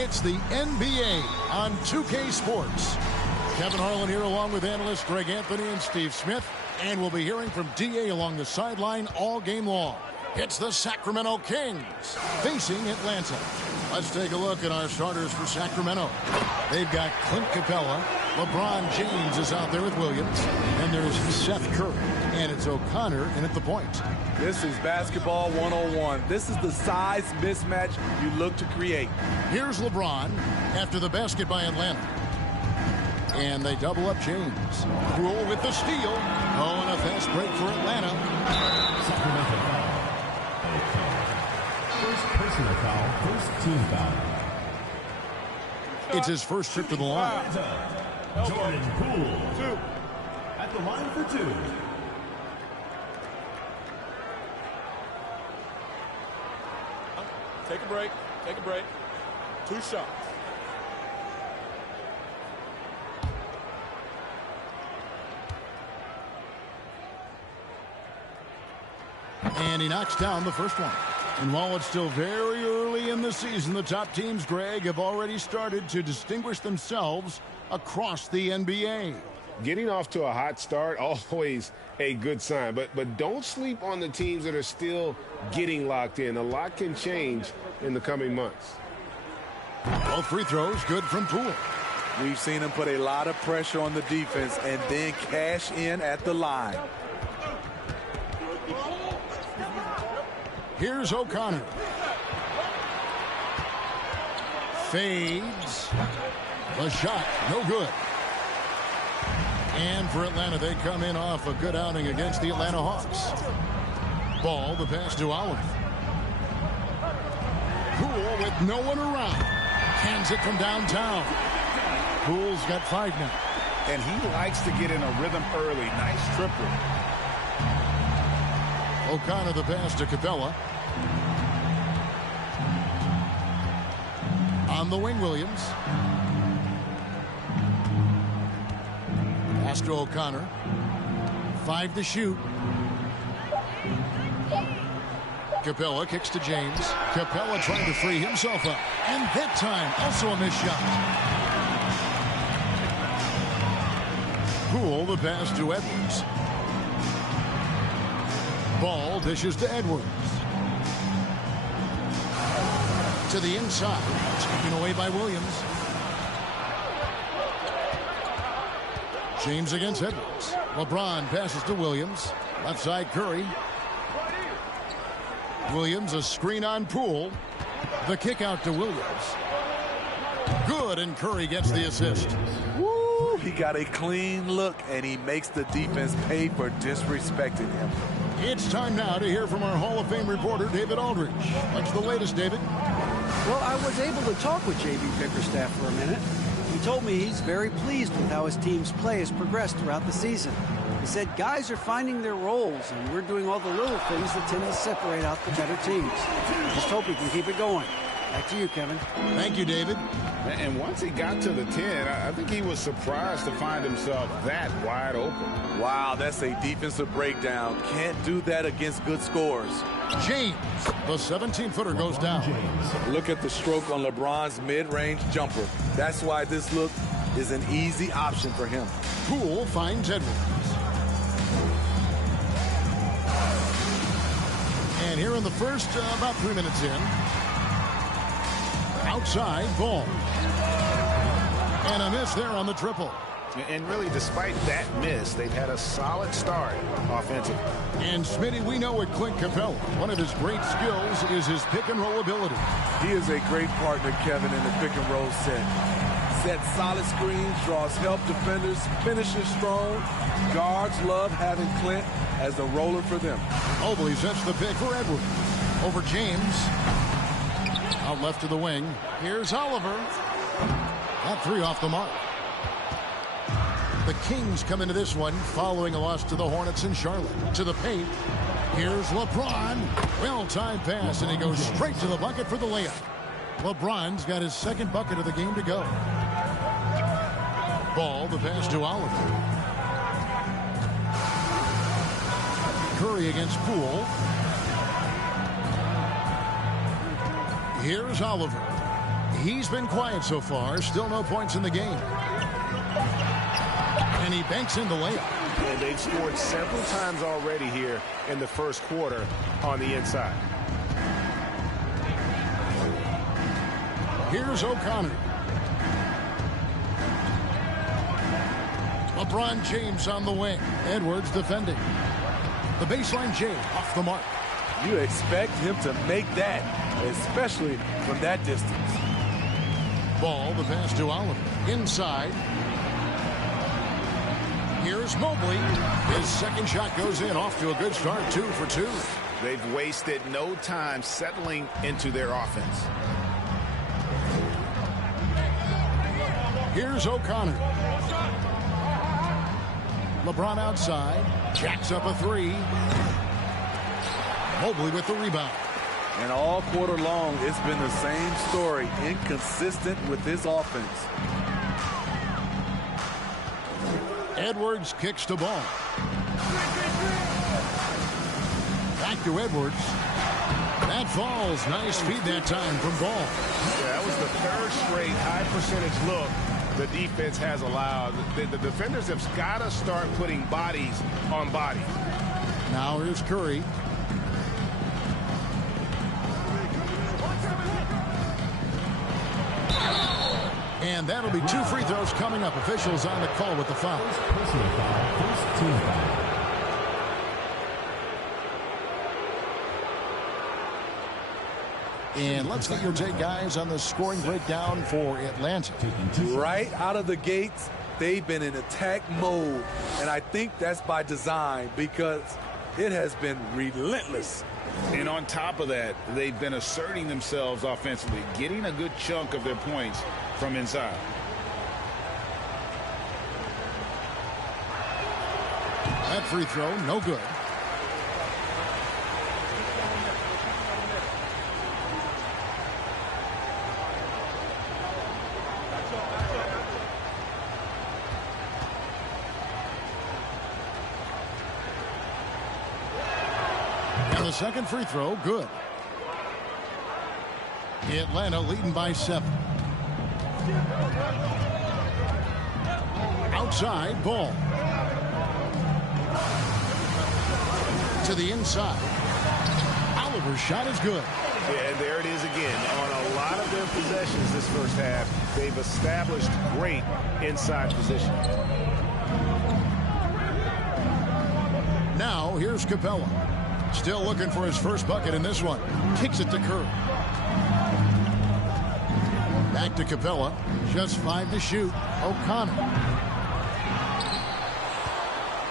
It's the NBA on 2K Sports. Kevin Harlan here along with analysts Greg Anthony and Steve Smith. And we'll be hearing from D.A. along the sideline all game long. It's the Sacramento Kings facing Atlanta. Let's take a look at our starters for Sacramento. They've got Clint Capella. LeBron James is out there with Williams. And there's Seth Curry. And it's O'Connor in at the point. This is basketball 101. This is the size mismatch you look to create. Here's LeBron after the basket by Atlanta. And they double up James. Rule with the steal. Oh, and a fast break for Atlanta. Sacramento foul. First personal foul, first team foul. It's his first trip to the line. Jordan Poole at the line for two. Take a break. Take a break. 2 shots. And he knocks down the first one. And while it's still very early in the season, the top teams, Greg, have already started to distinguish themselves across the NBA. Getting off to a hot start, always a good sign. But don't sleep on the teams that are still getting locked in. A lot can change in the coming months. Both free throws good from Poole. We've seen him put a lot of pressure on the defense and then cash in at the line. Here's O'Connor. Fades. The shot, no good. And for Atlanta, they come in off a good outing against the Atlanta Hawks. Ball, the pass to Oliver. Poole with no one around. Hands it from downtown. Poole's got 5 now. And he likes to get in a rhythm early. Nice triple. O'Connor the pass to Capella. On the wing, Williams. Pass to O'Connor. 5 to shoot. Capella kicks to James. Capella trying to free himself up. And that time, also a missed shot. Poole the pass to Edwards. Ball dishes to Edwards. To the inside. Taken away by Williams. James against Edwards. LeBron passes to Williams. Left side Curry. Williams a screen on Poole. The kick out to Williams. Good, and Curry gets the assist. Woo! He got a clean look, and he makes the defense pay for disrespecting him. It's time now to hear from our Hall of Fame reporter, David Aldridge. What's the latest, David? Well, I was able to talk with J.B. Bickerstaff for a minute. He told me he's very pleased with how his team's play has progressed throughout the season. He said guys are finding their roles, and we're doing all the little things that tend to separate out the better teams. Just hope we can keep it going. Back to you, Kevin. Thank you, David. And once he got to the 10, I think he was surprised to find himself that wide open. Wow, that's a defensive breakdown. Can't do that against good scores. James, the 17-footer goes down. Look at the stroke on LeBron's mid-range jumper. That's why this look is an easy option for him. Poole finds Edwards. And here in the first, about 3 minutes in. Outside, ball. And a miss there on the triple. And really, despite that miss, they've had a solid start offensively. And Smitty, we know with Clint Capella, one of his great skills is his pick-and-roll ability. He is a great partner, Kevin, in the pick-and-roll set. Sets solid screens, draws help defenders, finishes strong. Guards love having Clint as the roller for them. Mobley sets the pick for Edwards. Over James. Out left to the wing. Here's Oliver. That 3 off the mark. The Kings come into this one following a loss to the Hornets in Charlotte. To the paint. Here's LeBron. Well-timed pass, and he goes straight to the bucket for the layup. LeBron's got his second bucket of the game to go. Ball, the pass to Oliver. Curry against Poole. Here's Oliver. He's been quiet so far. Still no points in the game. And he banks in the layup. And they've scored several times already here in the first quarter on the inside. Here's O'Connor. LeBron James on the wing. Edwards defending. The baseline J off the mark. You expect him to make that, especially from that distance. Ball, the pass to Oliver. Inside. Here's Mobley. His second shot goes in, off to a good start, 2 for 2. They've wasted no time settling into their offense. Here's O'Connor. LeBron outside. Jacks up a 3. Mobley with the rebound. And all quarter long, it's been the same story. Inconsistent with his offense. Edwards kicks the ball. Back to Edwards. That falls. Nice feed that time from Ball. Yeah, that was the third straight high percentage look the defense has allowed. The defenders have got to start putting bodies on bodies. Now here's Curry. And that'll be 2 free throws coming up. Officials on the call with the foul. Personal foul, first team foul. And let's get your take, guys, on the scoring breakdown for Atlanta. Right out of the gates, they've been in attack mode. And I think that's by design because it has been relentless. And on top of that, they've been asserting themselves offensively, getting a good chunk of their points from inside. That free throw, no good. And the second free throw, good. Atlanta leading by 7. Outside, Ball. To the inside. Oliver's shot is good. Yeah, and there it is again. On a lot of their possessions this first half, they've established great inside position. Now, here's Capella. Still looking for his first bucket in this one. Kicks it to Curry. Back to Capella. Just 5 to shoot. O'Connor.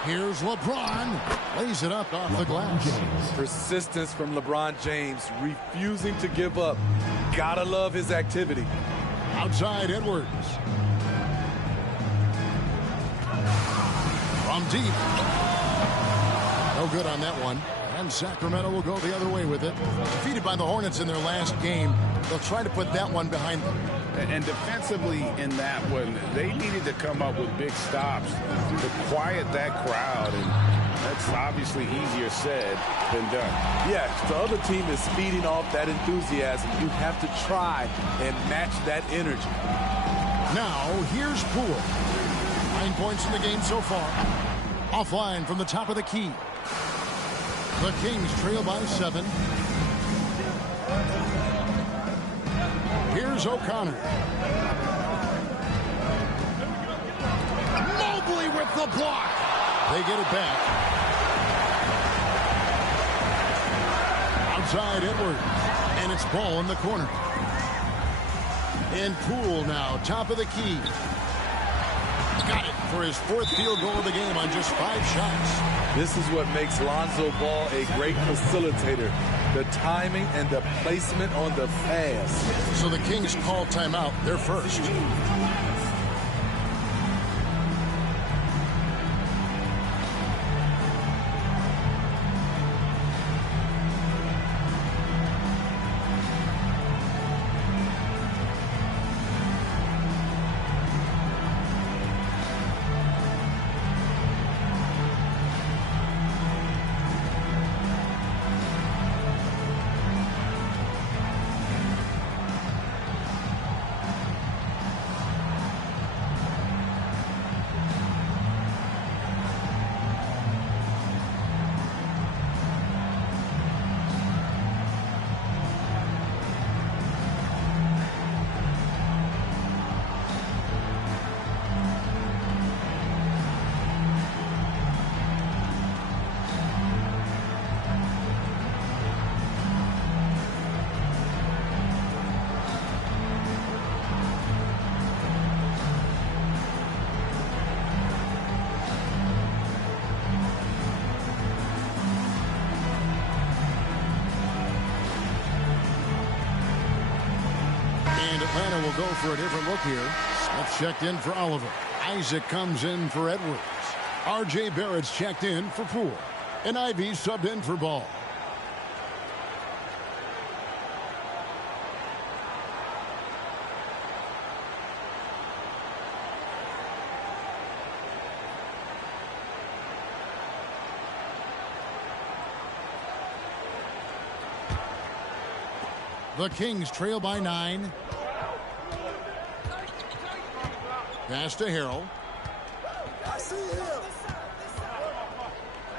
Here's LeBron. Lays it up off the glass. Persistence from LeBron James, refusing to give up. Gotta love his activity. Outside, Edwards. From deep. No good on that one. And Sacramento will go the other way with it. Defeated by the Hornets in their last game. They'll try to put that one behind them. And defensively in that one, they needed to come up with big stops to quiet that crowd. And that's obviously easier said than done. Yes, the other team is feeding off that enthusiasm. You have to try and match that energy. Now, here's Poole. 9 points in the game so far. Offline from the top of the key. The Kings trail by 7. Here's O'Connor. Mobley with the block. They get it back. Outside Edwards. And it's Ball in the corner. And Poole now, top of the key. Got it for his 4th field goal of the game on just 5 shots. This is what makes Lonzo Ball a great facilitator. The timing and the placement on the pass. So the Kings call timeout, their first. go for a different look here. Smith checked in for Oliver. Isaac comes in for Edwards. R.J. Barrett's checked in for Poole. And Ivy subbed in for Ball. The Kings trail by 9. Pass to Harrell.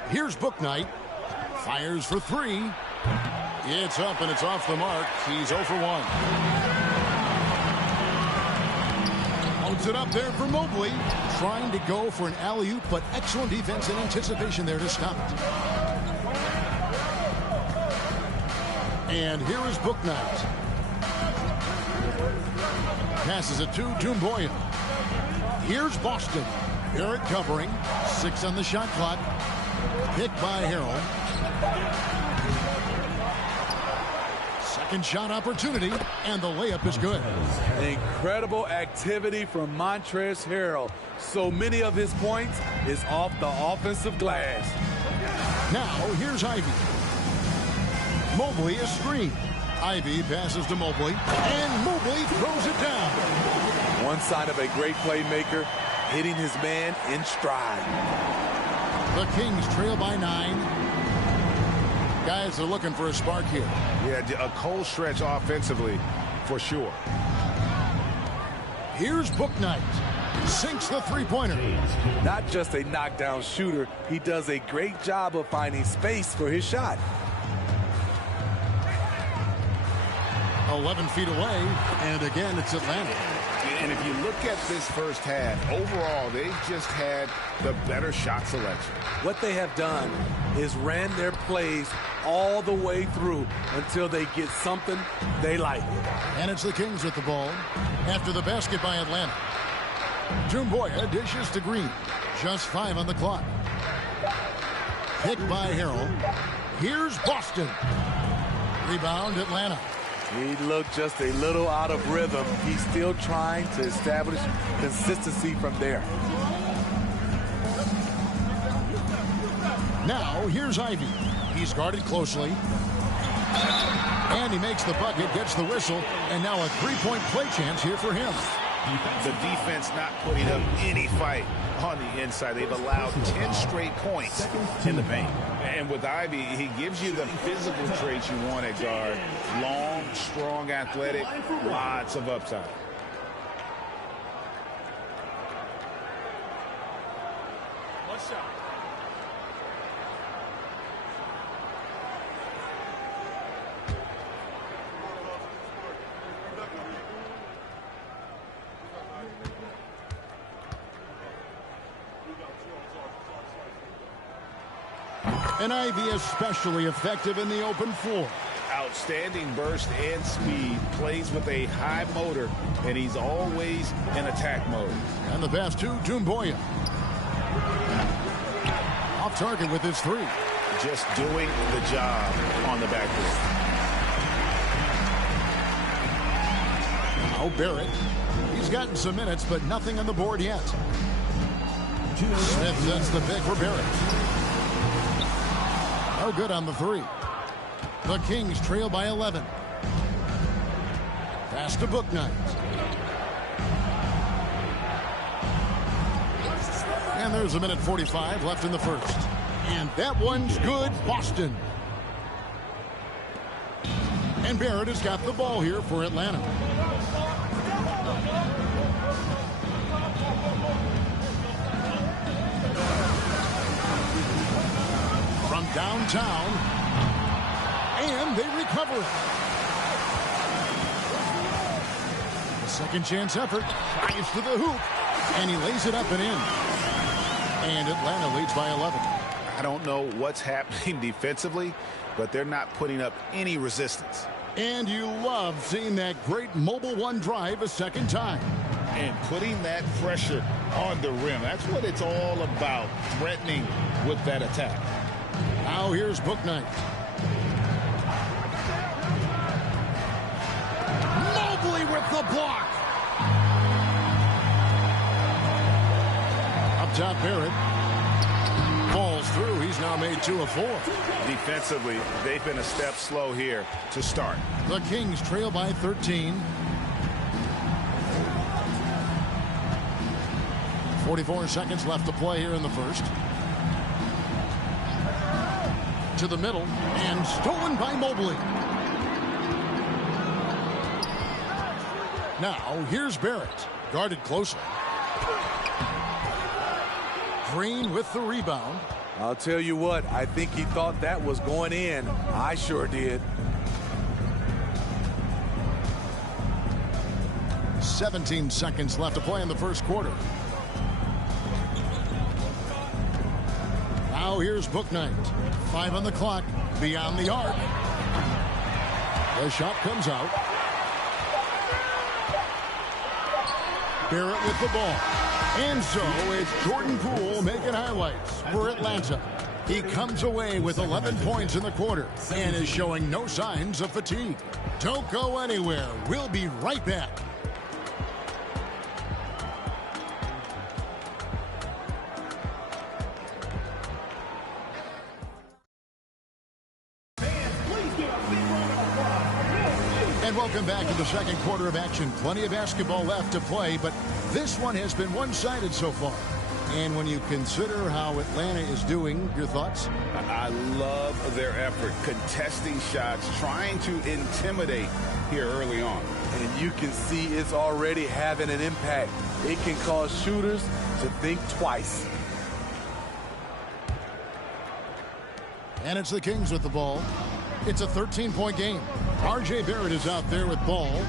Here's Bouknight. Fires for 3. It's up and it's off the mark. He's 0 for 1. Holds it up there for Mobley. Trying to go for an alley-oop, but excellent defense and anticipation there to stop it. And here is Bouknight. Passes it to Doumbouya. Here's Boston. Barrett covering. 6 on the shot clock. Picked by Harrell. Second shot opportunity, and the layup is good. Incredible activity from Montrezl Harrell. So many of his points is off the offensive glass. Now, here's Ivy. Mobley is screened. Ivy passes to Mobley, and Mobley throws it down. One sign of a great playmaker, hitting his man in stride. The Kings trail by 9. Guys are looking for a spark here. Yeah, a cold stretch offensively, for sure. Here's Bouknight. Sinks the three-pointer. Not just a knockdown shooter, he does a great job of finding space for his shot. 11 feet away, and again, it's Atlanta. And if you look at this first half, overall, they just had the better shot selection. What they have done is ran their plays all the way through until they get something they like. And it's the Kings with the ball after the basket by Atlanta. Doumbouya dishes to Green. Just 5 on the clock. Picked by Harrell. Here's Boston. Rebound, Atlanta. He looked just a little out of rhythm. He's still trying to establish consistency from there. Now, here's Ivy. He's guarded closely. And he makes the bucket, gets the whistle, and now a three-point play chance here for him. The defense not putting up any fight on the inside. They've allowed 10 straight points in the paint. And with Ivy, he gives you the physical traits you want at guard. Long, strong, athletic, lots of upside. What's up? And Ivy especially effective in the open floor. Outstanding burst and speed, plays with a high motor, and he's always in attack mode. And the pass to Doumbouya. Off target with his 3. Just doing the job on the backboard. Now Barrett. He's gotten some minutes, but nothing on the board yet. Smith sets the pick for Barrett. No good on the 3. The Kings trail by 11. Pass to Bouknight. And there's a minute 45 left in the first. And that one's good, Boston. And Barrett has got the ball here for Atlanta. From downtown, and they recover it. The second chance effort, drives to the hoop, and he lays it up and in. And Atlanta leads by 11. I don't know what's happening defensively, but they're not putting up any resistance. And you love seeing that great mobile one drive a second time. And putting that pressure on the rim. That's what it's all about, threatening with that attack. Now here's Bouknight. Mobley with the block. Up top, Barrett. Falls through. He's now made 2 of 4. Defensively, they've been a step slow here to start. The Kings trail by 13. 44 seconds left to play here in the first. To the middle, and stolen by Mobley. Now, here's Barrett, guarded closer. Green with the rebound. I'll tell you what, I think he thought that was going in. I sure did. 17 seconds left to play in the first quarter. Now here's Bouknight. 5 on the clock, beyond the arc. The shot comes out. Barrett with the ball. And so it's Jordan Poole making highlights for Atlanta. He comes away with 11 points in the quarter and is showing no signs of fatigue. Don't go anywhere. We'll be right back. And welcome back to the second quarter of action. Plenty of basketball left to play, but this one has been one-sided so far. And when you consider how Atlanta is doing, your thoughts? I love their effort, contesting shots, trying to intimidate here early on. And you can see it's already having an impact. It can cause shooters to think twice. And it's the Kings with the ball. It's a 13-point game. R.J. Barrett is out there with ball.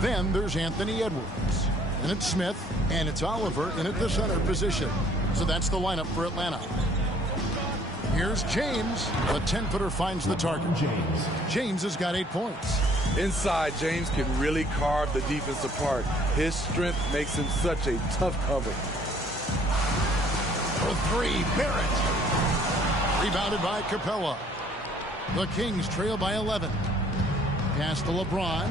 Then there's Anthony Edwards. And it's Smith. And it's Oliver in at the center position. So that's the lineup for Atlanta. Here's James. The 10-footer finds the target. James has got 8 points. Inside, James can really carve the defense apart. His strength makes him such a tough cover. For 3, Barrett. Rebounded by Capella. The Kings trail by 11. Pass to LeBron.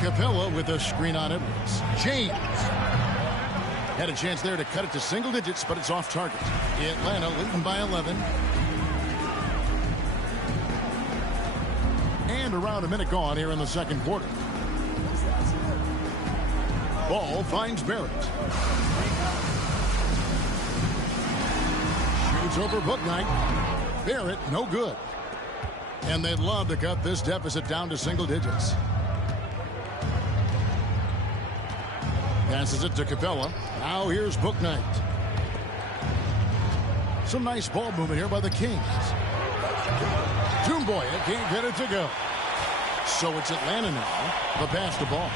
Capella with a screen on Edwards. James had a chance there to cut it to single digits, but it's off target. Atlanta leading by 11. And around a minute gone here in the second quarter. Ball finds Barrett. Shoots over Bouknight. Barrett, no good. And they'd love to cut this deficit down to single digits. Passes it to Capella. Now here's Bouknight. Some nice ball movement here by the Kings. Toomboya can't get it to go. So it's Atlanta now. The pass to ball.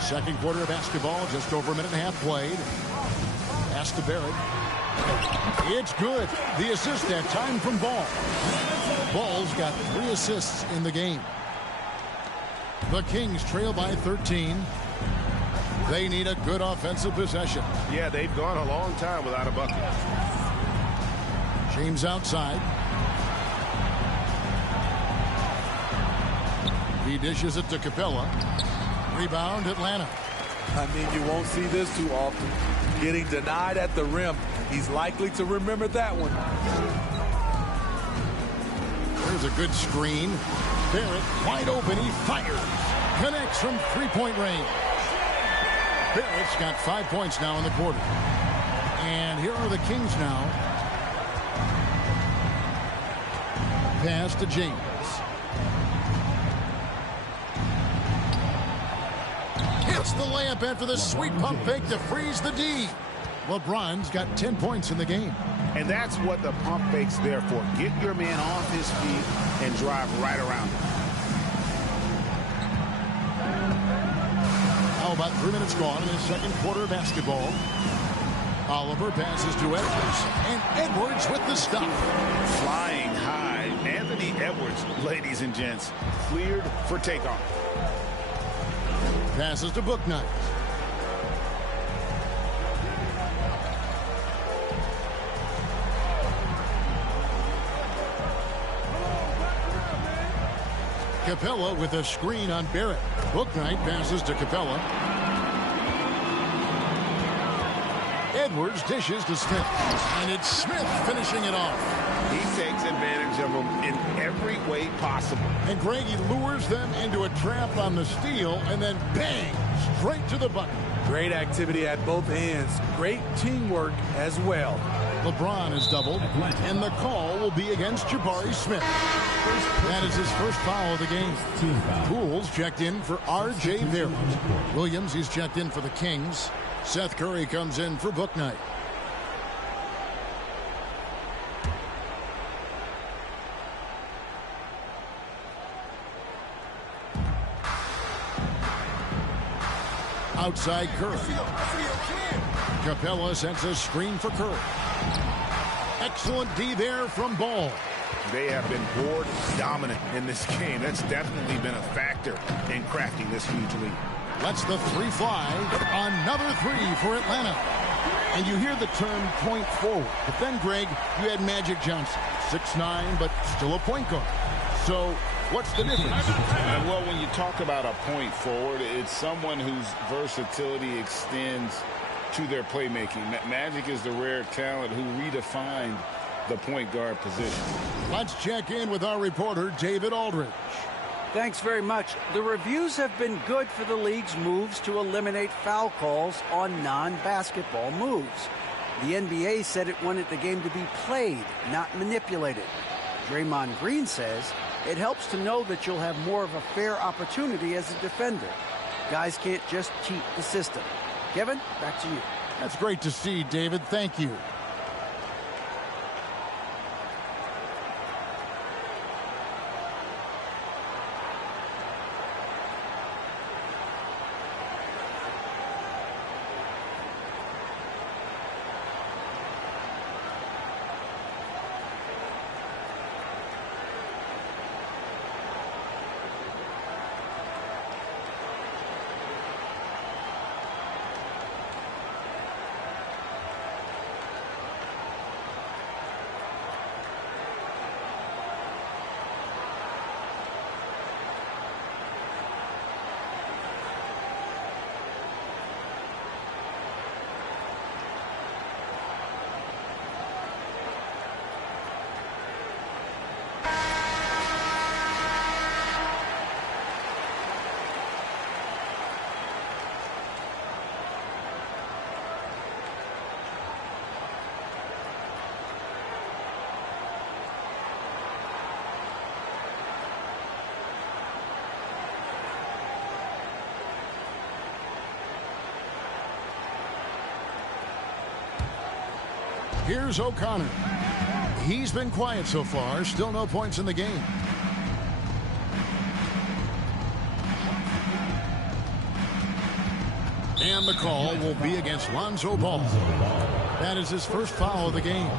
Second quarter of basketball, just over a minute and a half played. Pass to Barrett. It's good. The assist that time from Ball. Ball's got 3 assists in the game. The Kings trail by 13. They need a good offensive possession. Yeah, they've gone a long time without a bucket. James outside. He dishes it to Capella. Rebound, Atlanta. I mean, you won't see this too often. Getting denied at the rim. He's likely to remember that one. There's a good screen. Barrett wide open. He fires. Connects from three-point range. Barrett's got 5 points now in the quarter. And here are the Kings now. Pass to James. Hits the layup after the sweet pump fake to freeze the D. LeBron's got 10 points in the game. And that's what the pump fake's there for. Get your man off his feet and drive right around him. Now about 3 minutes gone in the second quarter of basketball. Oliver passes to Edwards. And Edwards with the stop. Flying high. Anthony Edwards, ladies and gents, cleared for takeoff. Passes to Bouknight. Capella with a screen on Barrett. Bouknight passes to Capella. Edwards dishes to Smith. And it's Smith finishing it off. He takes advantage of them in every way possible. And Greg, he lures them into a trap on the steal, and then bang, straight to the button. Great activity at both ends. Great teamwork as well. LeBron is doubled, and the call will be against Jabari Smith. That is his first foul of the game. Poole's checked in for R.J. Barrett. Williams, he's checked in for the Kings. Seth Curry comes in for Bouknight. Outside Curry. Capella sets a screen for Curry. Excellent D there from Ball. They have been board dominant in this game. That's definitely been a factor in crafting this huge lead. Lets the three fly. Another three for Atlanta. And you hear the term point forward. But then, Greg, you had Magic Johnson. 6'9", but still a point guard. So what's the difference? Well, when you talk about a point forward, it's someone whose versatility extends to their playmaking. Magic is the rare talent who redefined the point guard position. Let's check in with our reporter, David Aldridge. Thanks very much. The reviews have been good for the league's moves to eliminate foul calls on non-basketball moves. The NBA said it wanted the game to be played, not manipulated. Draymond Green says it helps to know that you'll have more of a fair opportunity as a defender. Guys can't just cheat the system. Kevin, back to you. That's great to see, David. Thank you. Here's O'Connor. He's been quiet so far. Still no points in the game. And the call will be against Lonzo Ball. That is his first foul of the game.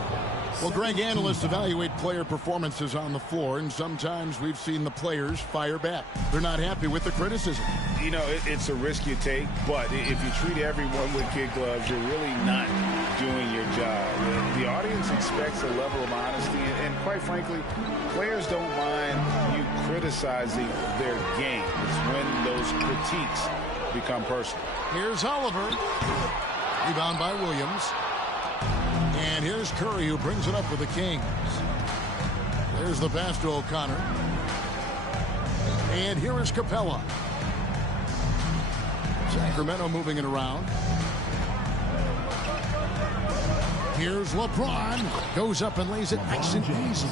Well, Greg, analysts evaluate player performances on the floor, and sometimes we've seen the players fire back. They're not happy with the criticism. You know, it's a risk you take, but if you treat everyone with kid gloves, you're really not doing your job. The audience expects a level of honesty, and quite frankly, players don't mind you criticizing their game. It's when those critiques become personal. Here's Oliver. Rebound by Williams. And here's Curry, who brings it up for the Kings. There's the pass to O'Connor. And here is Capella. Sacramento moving it around. Here's LeBron. Goes up and lays it nice and easy.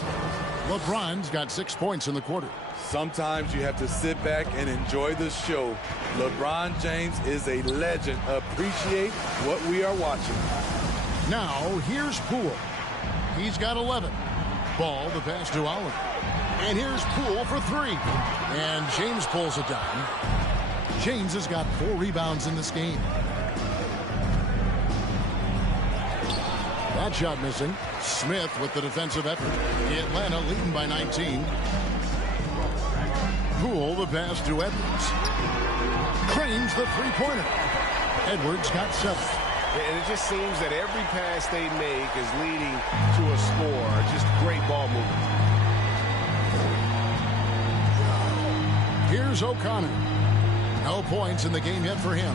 LeBron's got 6 points in the quarter. Sometimes you have to sit back and enjoy the show. LeBron James is a legend. Appreciate what we are watching. Now, here's Poole. He's got 11. Ball, the pass to Oliver. And here's Poole for three. And James pulls it down. James has got 4 rebounds in this game. That shot missing. Smith with the defensive effort. Atlanta leading by 19. Poole, the pass to Edwards. Cranes the three-pointer. Edwards got 7. And it just seems that every pass they make is leading to a score. Just great ball movement. Here's O'Connor. No points in the game yet for him.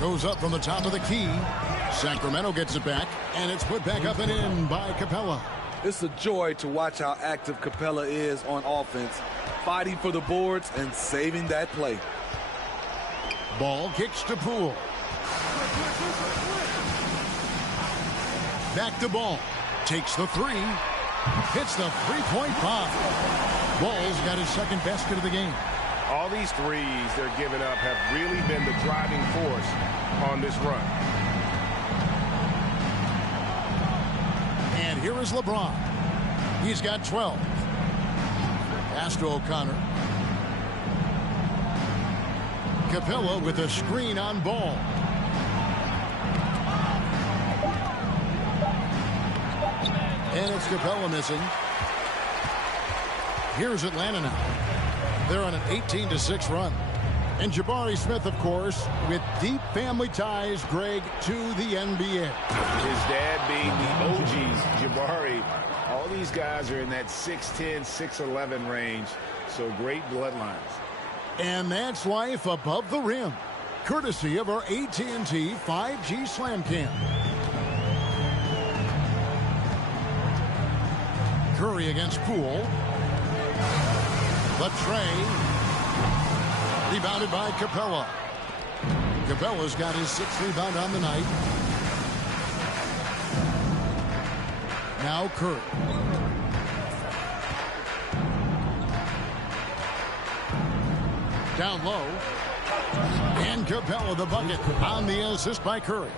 Goes up from the top of the key. Sacramento gets it back, and it's put back up and in by Capella. It's a joy to watch how active Capella is on offense, fighting for the boards and saving that play. Ball kicks to Poole. Back to Ball. Takes the three. Hits the three-point bomb. Ball's got his second basket of the game. All these threes they're giving up have really been the driving force on this run. And here is LeBron. He's got 12. Pass to O'Connor. Capella with a screen on Ball. And it's Capella missing. Here's Atlanta now. They're on an 18-6 run. And Jabari Smith, of course, with deep family ties, Greg, to the NBA. His dad being the OG, Jabari. All these guys are in that 6'10", 6'11 range. So great bloodlines. And that's life above the rim, courtesy of our AT&T 5G Slam Cam. Curry against Poole. The tray. Rebounded by Capella. Capella's got his 6th rebound on the night. Now Curry. Down low. And Capella the bucket on the assist by Curry.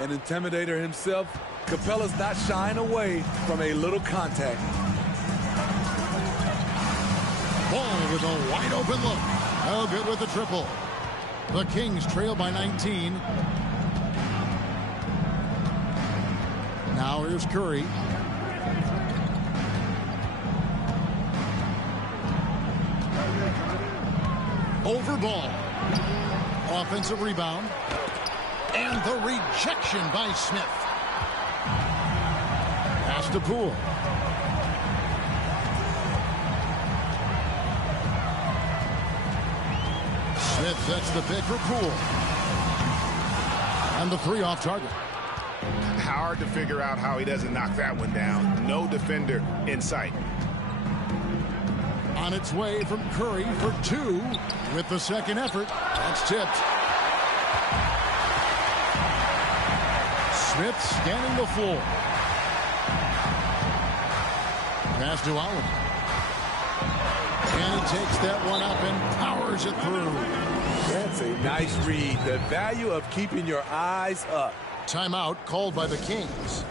An intimidator himself, Capella's not shying away from a little contact. Ball with a wide open look. Oh, good with the triple. The Kings trail by 19. Now here's Curry. Over Ball. Offensive rebound. And the rejection by Smith. Pass to Poole. Smith sets the pick for Poole. And the three off target. Hard to figure out how he doesn't knock that one down. No defender in sight. On its way from Curry for two with the second effort. That's tipped. Smith scanning the floor. Pass to Allen. And he takes that one up and powers it through. That's a nice read. The value of keeping your eyes up. Timeout called by the Kings.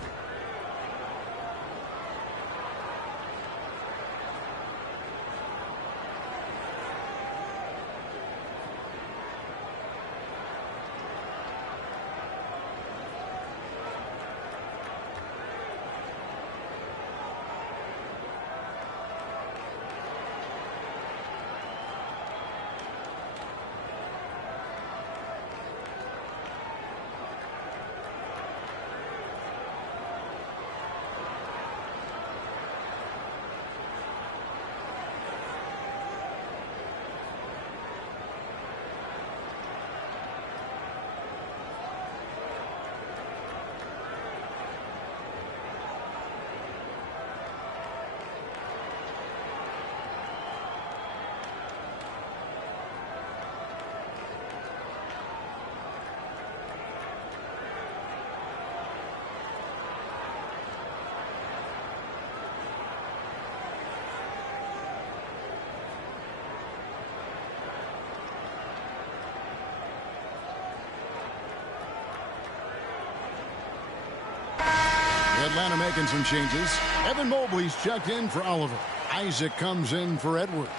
Atlanta making some changes. Evan Mobley's checked in for Oliver. Isaac comes in for Edwards.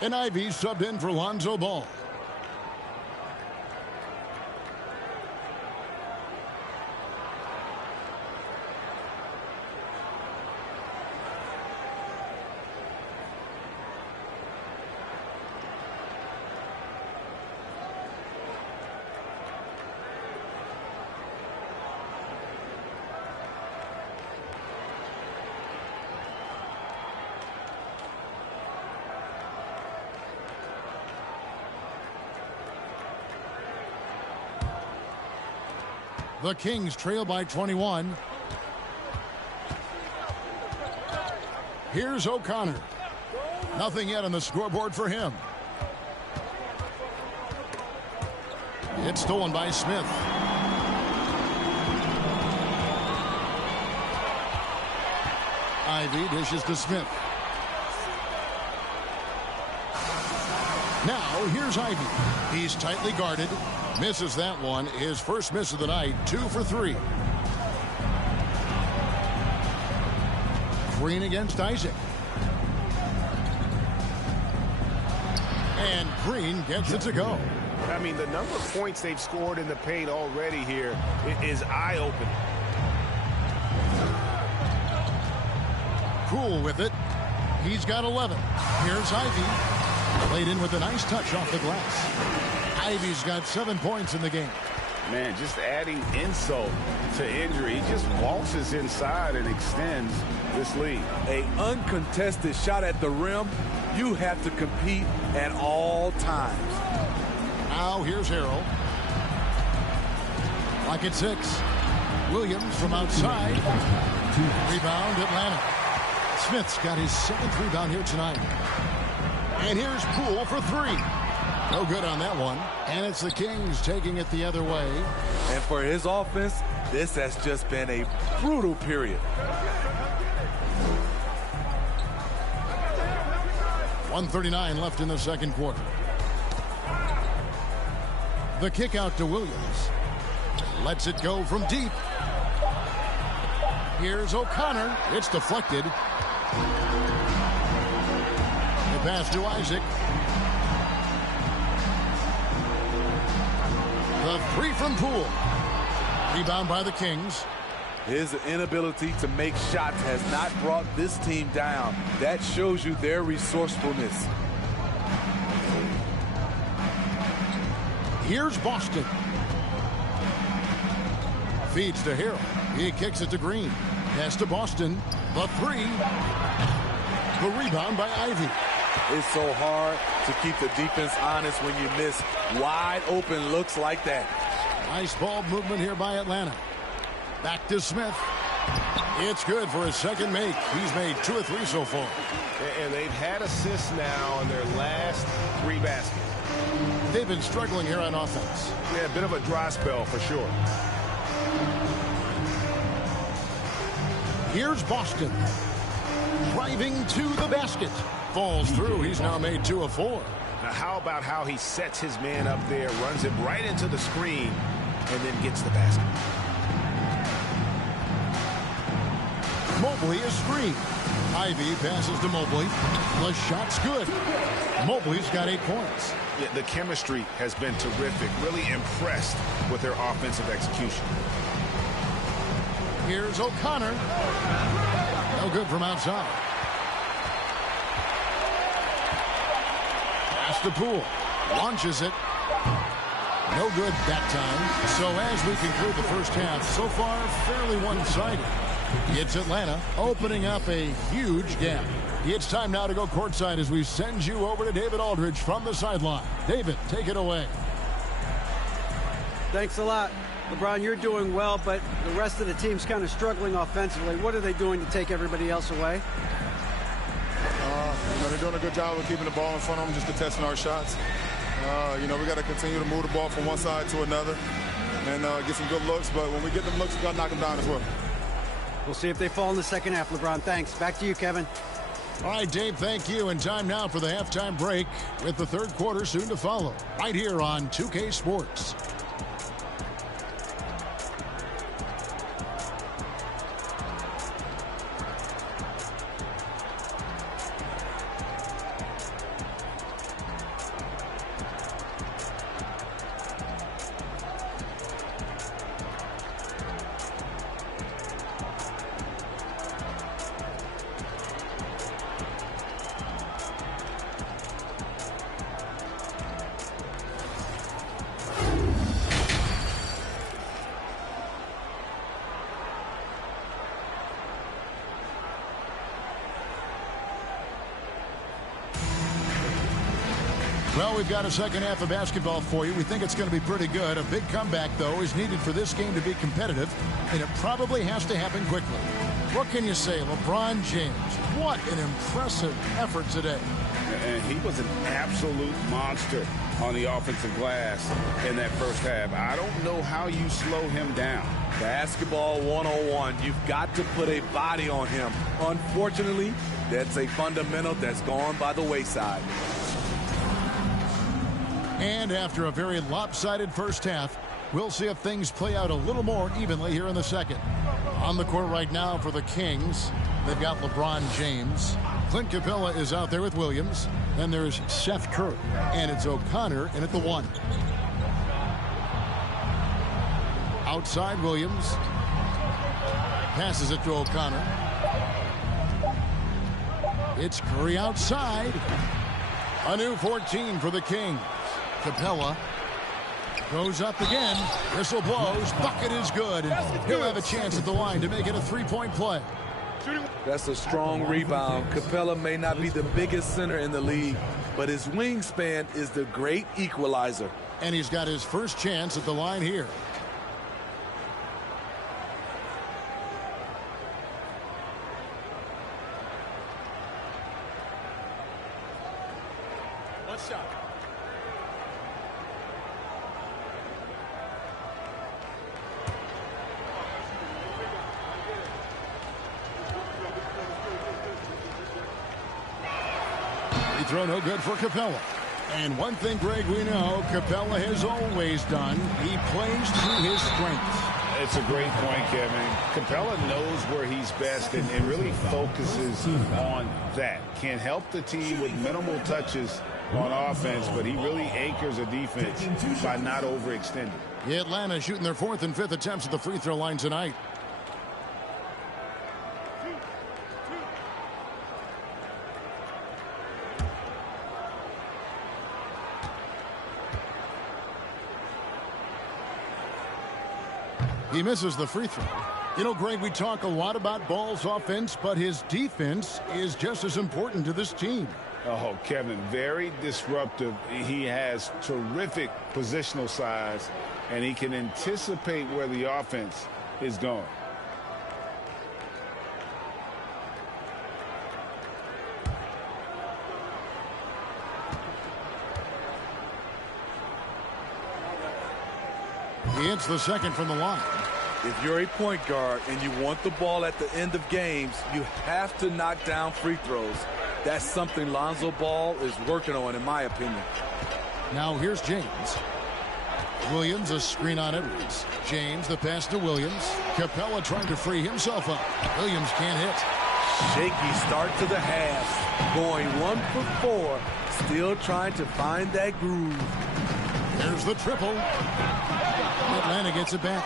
And Ivy subbed in for Lonzo Ball. The Kings trail by 21. Here's O'Connor. Nothing yet on the scoreboard for him. It's stolen by Smith. Ivy dishes to Smith. Now here's Ivy. He's tightly guarded. Misses that one. His first miss of the night. 2 for 3. Green against Isaac. And Green gets it to go. I mean, the number of points they've scored in the paint already here is eye-opening. Cool with it. He's got 11. Here's Ivy. Played in with a nice touch off the glass. Ivy's got 7 points in the game. Man, just adding insult to injury. He just waltzes inside and extends this lead. An uncontested shot at the rim. You have to compete at all times. Now here's Harrell. Like at 6. Williams from outside. Rebound Atlanta. Smith's got his 7th rebound here tonight. And here's Poole for 3. No good on that one. And it's the Kings taking it the other way. And for his offense, this has just been a brutal period. 1:39 left in the second quarter. The kick out to Williams. Lets it go from deep. Here's O'Connor. It's deflected. The pass to Isaac. The 3 from Poole. Rebound by the Kings. His inability to make shots has not brought this team down. That shows you their resourcefulness. Here's Boston. Feeds to Harrell. He kicks it to Green. Pass to Boston. The 3. The rebound by Ivy. It's so hard to keep the defense honest when you miss wide open looks like that. Nice ball movement here by Atlanta. Back to Smith. It's good for his second make. He's made 2 or 3 so far. And they've had assists now on their last 3 baskets. They've been struggling here on offense. Yeah, a bit of a dry spell for sure. Here's Boston. Driving to the basket. Falls through. He's now made 2 of 4. Now, how about how he sets his man up there, runs him right into the screen, and then gets the basket. Mobley is screened. Ivy passes to Mobley. The shot's good. Mobley's got 8 points. Yeah, the chemistry has been terrific. Really impressed with their offensive execution. Here's O'Connor. No good from outside. Pass to Poole. Launches it. No good that time. So as we conclude the first half, so far fairly one-sided. It's Atlanta opening up a huge gap. It's time now to go courtside as we send you over to David Aldridge from the sideline. David, take it away. Thanks a lot. LeBron, you're doing well, but the rest of the team's kind of struggling offensively. What are they doing to take everybody else away? They're doing a good job of keeping the ball in front of them, just contesting our shots. We got to continue to move the ball from one side to another and get some good looks. But when we get them looks, we got to knock them down as well. We'll see if they fall in the second half, LeBron. Thanks. Back to you, Kevin. All right, Dave, thank you. And time now for the halftime break with the third quarter soon to follow. Right here on 2K Sports. Well, we've got a second half of basketball for you. We think it's going to be pretty good. A big comeback, though, is needed for this game to be competitive, and it probably has to happen quickly. What can you say? LeBron James, what an impressive effort today. And he was an absolute monster on the offensive glass in that first half. I don't know how you slow him down. Basketball 101. You've got to put a body on him. Unfortunately, that's a fundamental that's gone by the wayside. And after a very lopsided first half, we'll see if things play out a little more evenly here in the second. On the court right now for the Kings, they've got LeBron James. Clint Capella is out there with Williams. Then there's Seth Curry. And it's O'Connor in at the 1. Outside Williams. Passes it to O'Connor. It's Curry outside. A new 14 for the Kings. Capella goes up again. Whistle blows. Bucket is good. And he'll have a chance at the line to make it a three-point play. That's a strong rebound. Capella may not be the biggest center in the league, but his wingspan is the great equalizer. And he's got his first chance at the line here. Throw no good for Capella. And one thing, Greg, we know Capella has always done. He plays to his strengths. It's a great point, Kevin. Capella knows where he's best and really focuses on that. Can help the team with minimal touches on offense, but he really anchors a defense by not overextending. Atlanta shooting their 4th and 5th attempts at the free throw line tonight. He misses the free throw. You know, Greg, we talk a lot about Ball's offense, but his defense is just as important to this team. Oh, Kevin, very disruptive. He has terrific positional size, and he can anticipate where the offense is going. He hits the second from the line. If you're a point guard and you want the ball at the end of games, you have to knock down free throws. That's something Lonzo Ball is working on, in my opinion. Now here's James. Williams, a screen on Edwards. James, the pass to Williams. Capella trying to free himself up. Williams can't hit. Shaky start to the half. Going 1 for 4. Still trying to find that groove. There's the triple. Atlanta gets it back.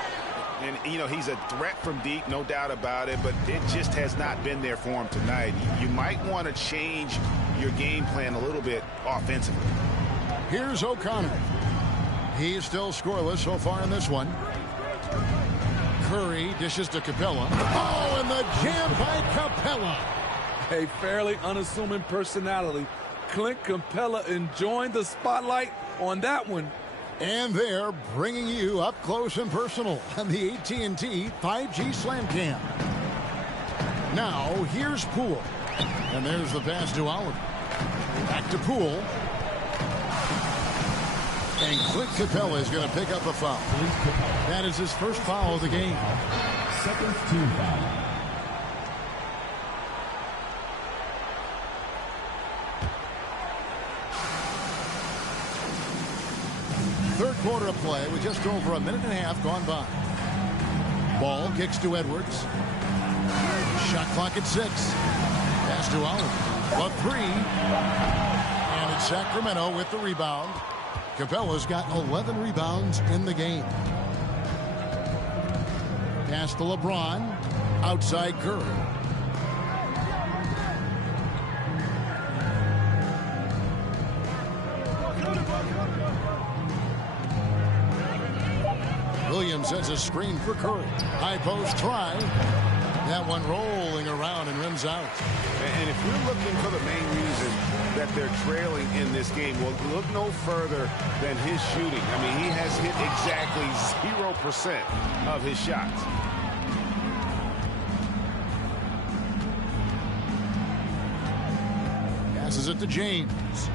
And, you know, he's a threat from deep, no doubt about it, but it just has not been there for him tonight. You might want to change your game plan a little bit offensively. Here's O'Connor. He's still scoreless so far in this one. Curry dishes to Capella. Oh, and the jam by Capella. A fairly unassuming personality. Clint Capella enjoying the spotlight on that one. And they're bringing you up close and personal on the AT&T 5G Slam Cam. Now, here's Poole. And there's the pass to Oliver. Back to Poole. And Clint Capella is going to pick up a foul. That is his first foul of the game. Second team foul. Third quarter of play with just over a minute and a half gone by. Ball kicks to Edwards. Shot clock at 6. Pass to Oliver. A 3. And it's Sacramento with the rebound. Capella's got 11 rebounds in the game. Pass to LeBron. Outside Curry. Williams sets a screen for Curry. High post try. That one rolling around and rims out. And if you're looking for the main reason that they're trailing in this game. Well, look no further than his shooting. I mean, he has hit exactly 0% of his shots. Passes it to James.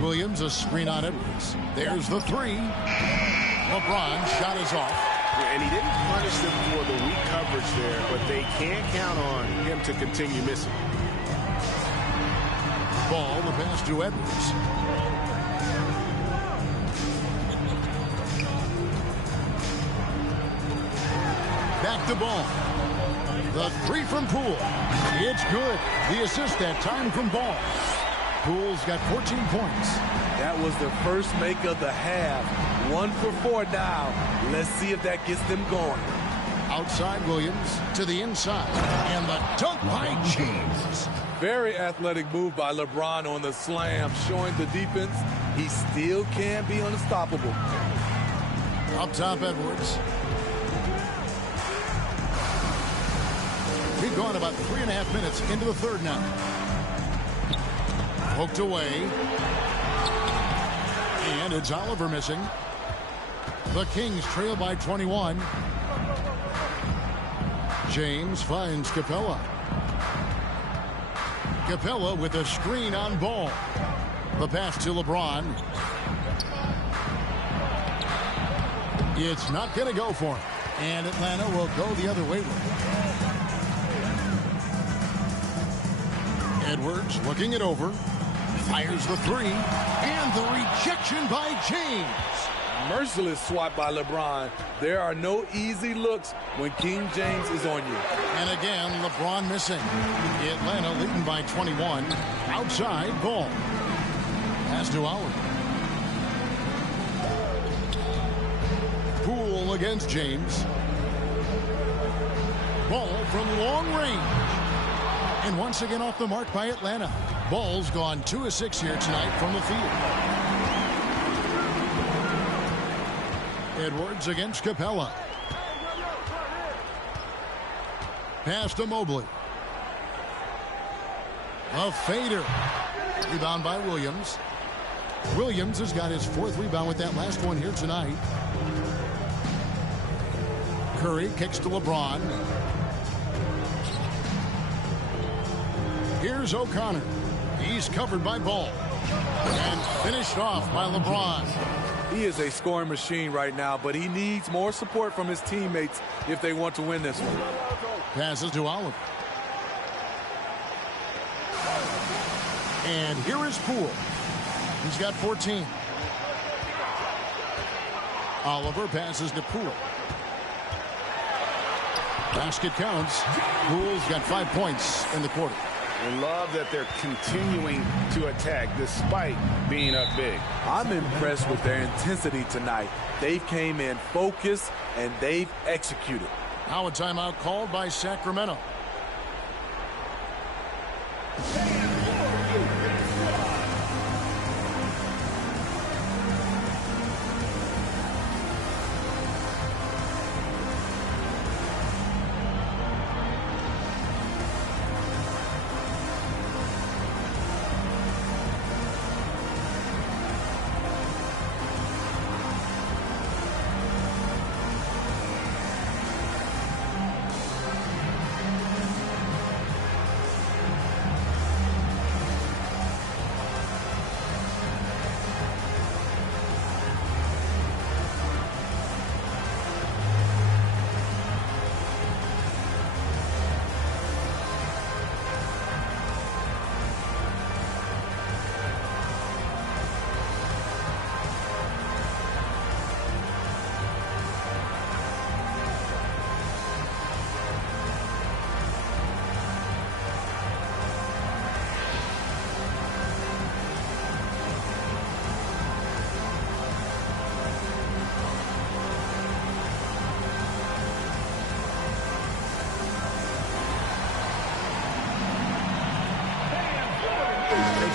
Williams, a screen on Edwards. There's the three. LeBron shot is off. Yeah, and he didn't punish them for the weak coverage there, but they can't count on him to continue missing. Ball, the pass to Edwards. Back to Ball. The three from Poole. It's good. The assist that time from Ball. Poole's got 14 points. That was their first make of the half. 1 for 4 now. Let's see if that gets them going. Outside Williams to the inside. And the dunk by James. Very athletic move by LeBron on the slam, showing the defense he still can be unstoppable. Up top, Edwards. We've gone about 3.5 minutes into the third now. Poked away. And it's Oliver missing. The Kings trail by 21. James finds Capella. Capella with a screen on Ball. The pass to LeBron. It's not going to go for him. And Atlanta will go the other way with it. Edwards looking it over. Fires the three. And the rejection by James. Merciless swat by LeBron. There are no easy looks when King James is on you. And again, LeBron missing. Atlanta leading by 21. Outside, Ball. Pass to Howard. Poole against James. Ball from long range. And once again off the mark by Atlanta. Ball's gone 2 of 6 here tonight from the field. Edwards against Capella. Pass to Mobley. A fader. Rebound by Williams. Williams has got his 4th rebound with that last one here tonight. Curry kicks to LeBron. Here's O'Connor. He's covered by Ball. And finished off by LeBron. He is a scoring machine right now, but he needs more support from his teammates if they want to win this one. Passes to Oliver. And here is Poole. He's got 14. Oliver passes to Poole. Basket counts. Poole's got 5 points in the quarter. I love that they're continuing to attack despite being up big. I'm impressed with their intensity tonight. They came in focused and they've executed. Now a timeout called by Sacramento.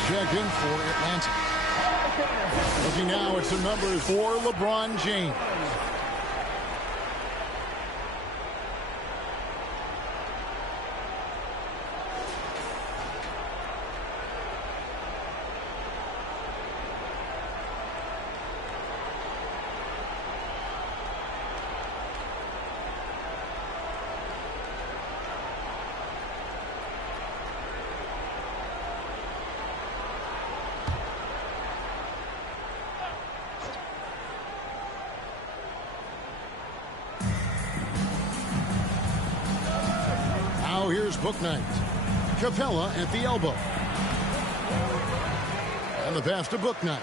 Check in for Atlanta. Looking now at some numbers for LeBron James. Now here's Bouknight. Capella at the elbow. And the pass to Bouknight.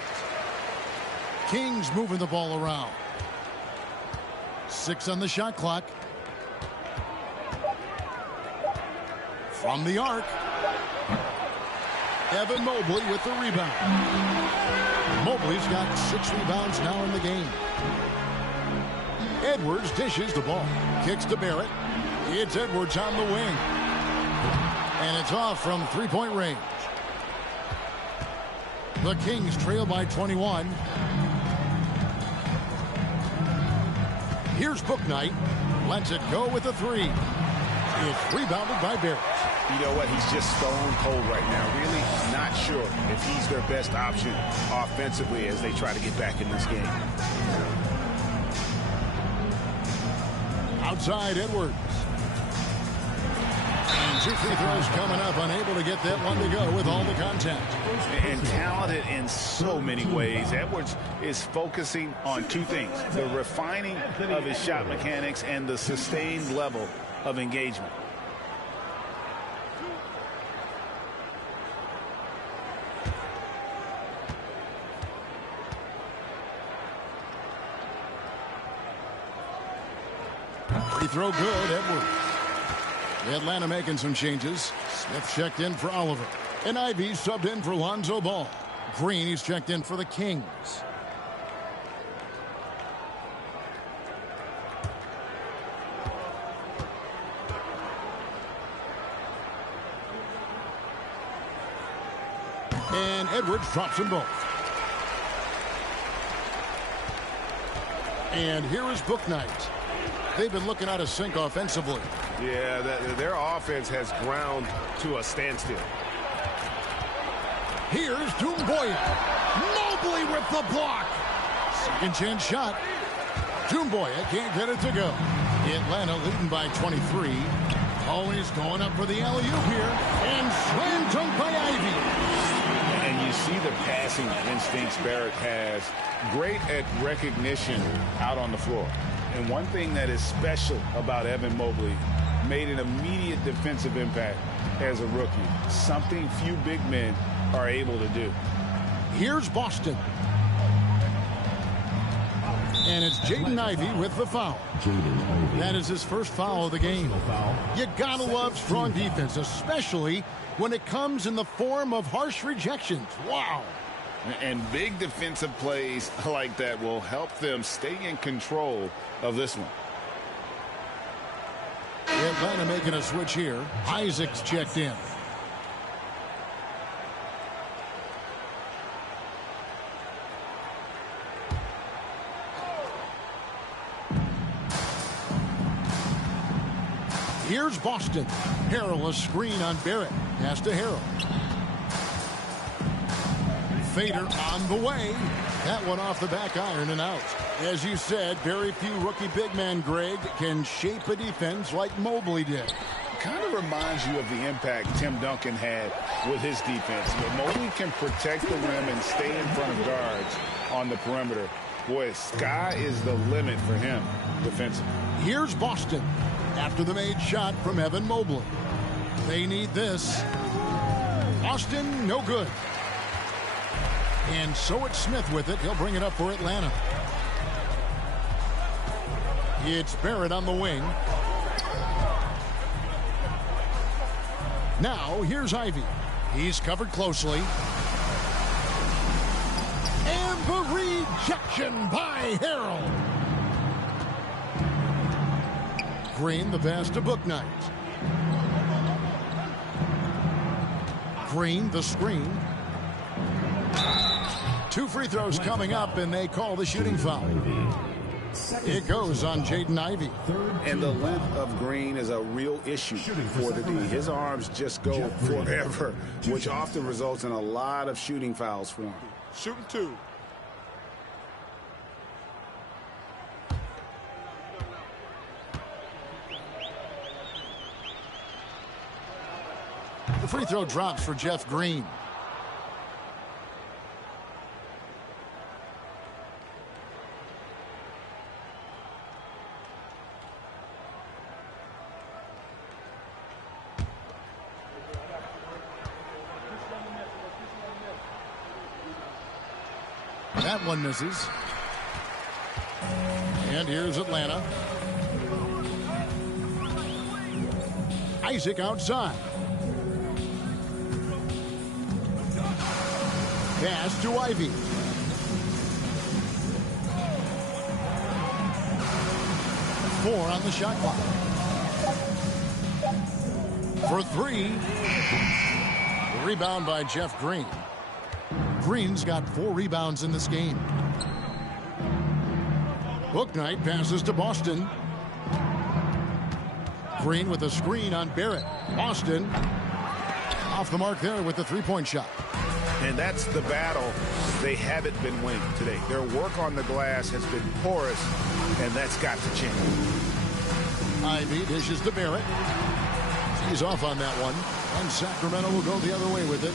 Kings moving the ball around. 6 on the shot clock. From the arc. Evan Mobley with the rebound. Mobley's got 6 rebounds now in the game. Edwards dishes the ball. Kicks to Barrett. It's Edwards on the wing. And it's off from three-point range. The Kings trail by 21. Here's Bouknight. Lets it go with a 3. It's rebounded by Barrett. You know what? He's just stone cold right now. Really not sure if he's their best option offensively as they try to get back in this game. Outside Edwards. And 2 free throws coming up. Unable to get that one to go with all the contact. And talented in so many ways. Edwards is focusing on 2 things. The refining of his shot mechanics and the sustained level of engagement. Free throw good, Edwards. Atlanta making some changes. Smith checked in for Oliver. And Ivy subbed in for Lonzo Ball. Green, he's checked in for the Kings. And Edwards drops them both. And here is Bouknight. They've been looking out of sync offensively. Yeah, their offense has ground to a standstill. Here's Doumbouya. Mobley with the block. Second chance shot. Doumbouya can't get it to go. Atlanta leading by 23. Always going up for the alley-oop here. And slam dunk by Ivy. And you see the passing instincts Barrett has. Great at recognition out on the floor. And one thing that is special about Evan Mobley, made an immediate defensive impact as a rookie. Something few big men are able to do. Here's Boston. And it's Jaden Ivey with the foul. That is his first foul of the game. You gotta love strong defense, especially when it comes in the form of harsh rejections. Wow. And big defensive plays like that will help them stay in control of this one. Atlanta making a switch here. Isaac's checked in. Here's Boston. Harrell, a screen on Barrett. Pass to Harrell. Fader on the way. That one off the back iron and out. As you said, very few rookie big men, Greg, can shape a defense like Mobley did. Kind of reminds you of the impact Tim Duncan had with his defense. But Mobley can protect the rim and stay in front of guards on the perimeter. Boy, sky is the limit for him defensively. Here's Boston after the made shot from Evan Mobley. They need this. Boston, no good. And so it's Smith with it. He'll bring it up for Atlanta. It's Barrett on the wing. Now, here's Ivy. He's covered closely. And the rejection by Harrell. Green, the pass to Bouknight. Green, the screen. 2 free throws coming up, and they call the shooting foul. It goes on Jaden Ivey. And the length of Green is a real issue for the D. His arms just go forever, which often results in a lot of shooting fouls for him. Shooting 2. The free throw drops for Jeff Green. That one misses. And here's Atlanta. Isaac outside. Pass to Ivy. Four on the shot clock. For 3. Rebound by Jeff Green. Green's got 4 rebounds in this game. Bouknight passes to Boston. Green with a screen on Barrett. Boston off the mark there with the three-point shot. And that's the battle they haven't been winning today. Their work on the glass has been porous, and that's got to change. Ivy dishes to Barrett. He's off on that one, and Sacramento will go the other way with it.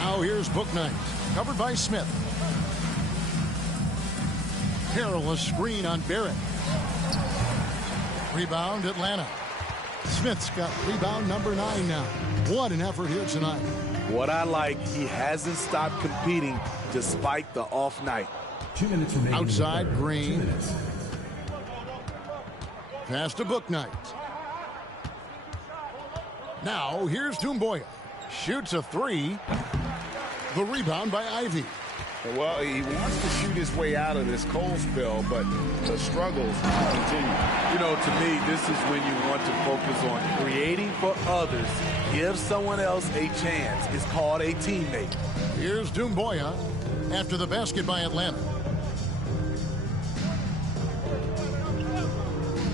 Now here's Bouknight, covered by Smith. Perilous screen on Barrett. Rebound Atlanta. Smith's got rebound number 9 now. What an effort here tonight. What I like, he hasn't stopped competing despite the off night. 2 minutes remaining. Outside in the Green. 2 minutes. Pass to Bouknight. Now here's Doumbouya. Shoots a 3. The rebound by Ivy. Well, he wants to shoot his way out of this cold spell, but the struggles continue. You know, to me, this is when you want to focus on creating for others. Give someone else a chance. It's called a teammate. Here's Doumbouya after the basket by Atlanta.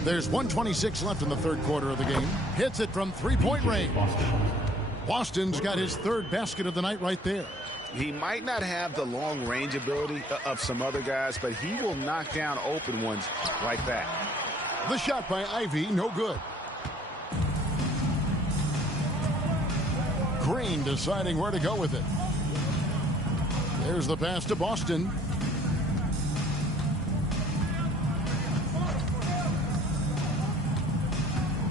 There's 1:26 left in the third quarter of the game. Hits it from three-point range. Boston's got his 3rd basket of the night right there. He might not have the long range ability of some other guys, but he will knock down open ones like that. The shot by Ivy, no good. Green deciding where to go with it. There's the pass to Boston.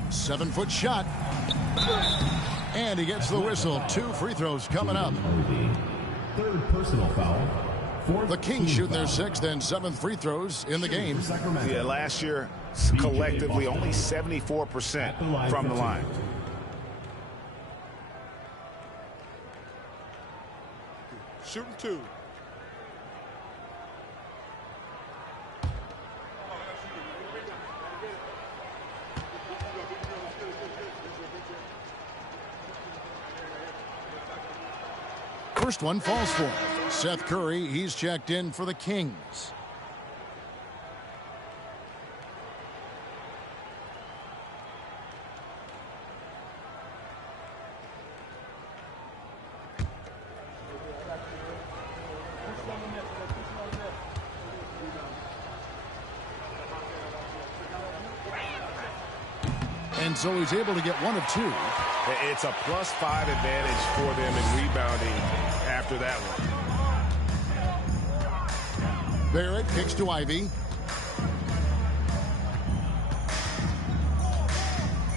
Seven-foot shot. And he gets the whistle. 2 free throws coming up. 3rd personal foul. The Kings shooting their 6th and 7th free throws in the game. Yeah, last year, collectively, only 74% from the line. Shooting 2. First one falls for him. Seth Curry, he's checked in for the Kings. And so he's able to get 1 of 2. It's a +5 advantage for them in rebounding after that one. Barrett kicks to Ivy.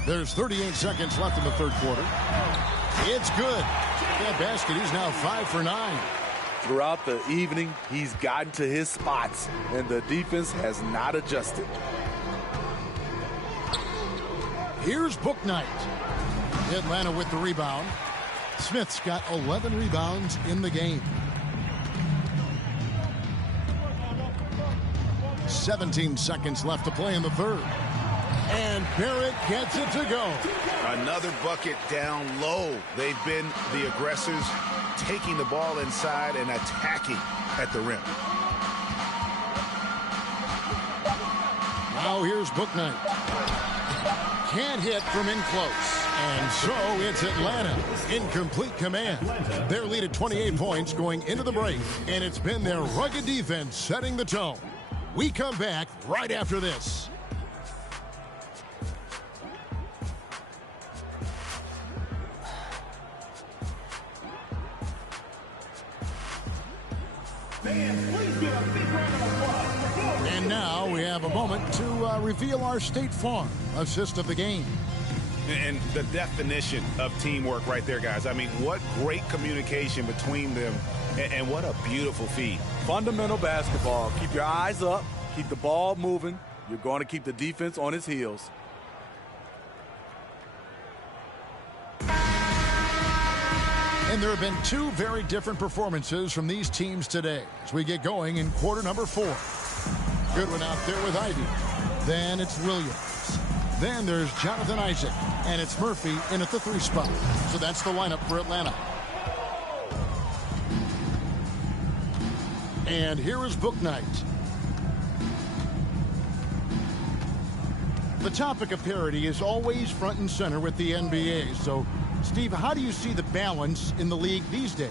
There's 38 seconds left in the third quarter. It's good. That basket, he's now 5 for 9. Throughout the evening, he's gotten to his spots, and the defense has not adjusted. Here's Bouknight. Atlanta with the rebound. Smith's got 11 rebounds in the game. 17 seconds left to play in the third. And Barrett gets it to go. Another bucket down low. They've been the aggressors, taking the ball inside and attacking at the rim. Now here's Bouknight. Can't hit from in close. And so it's Atlanta in complete command. Their lead at 28 points going into the break. And it's been their rugged defense setting the tone. We come back right after this. And now we have a moment to reveal our State Farm assist of the game. And the definition of teamwork right there, guys. I mean, what great communication between them, and what a beautiful feed. Fundamental basketball. Keep your eyes up. Keep the ball moving. You're going to keep the defense on its heels. And there have been two very different performances from these teams today as we get going in quarter number 4. Goodwin out there with Ivy. Then it's Williams. Then there's Jonathan Isaac. And it's Murphy in at the 3 spot. So that's the lineup for Atlanta. And here is Bouknight. The topic of parity is always front and center with the NBA. So, Steve, how do you see the balance in the league these days?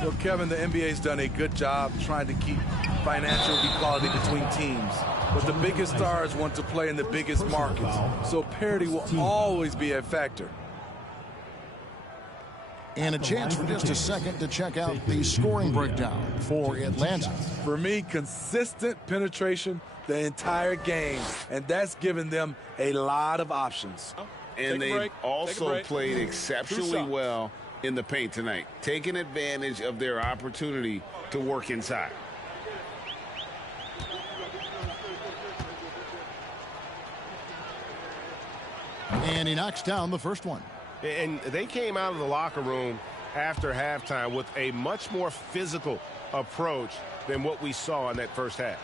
Well, Kevin, the NBA's done a good job trying to keep financial equality between teams. But the biggest stars want to play in the biggest markets. So parity will always be a factor. And a chance for just a second to check out the scoring breakdown for Atlanta. For me, consistent penetration the entire game. And that's given them a lot of options. And they've also played exceptionally well in the paint tonight, taking advantage of their opportunity to work inside. And he knocks down the first one. And they came out of the locker room after halftime with a much more physical approach than what we saw in that first half.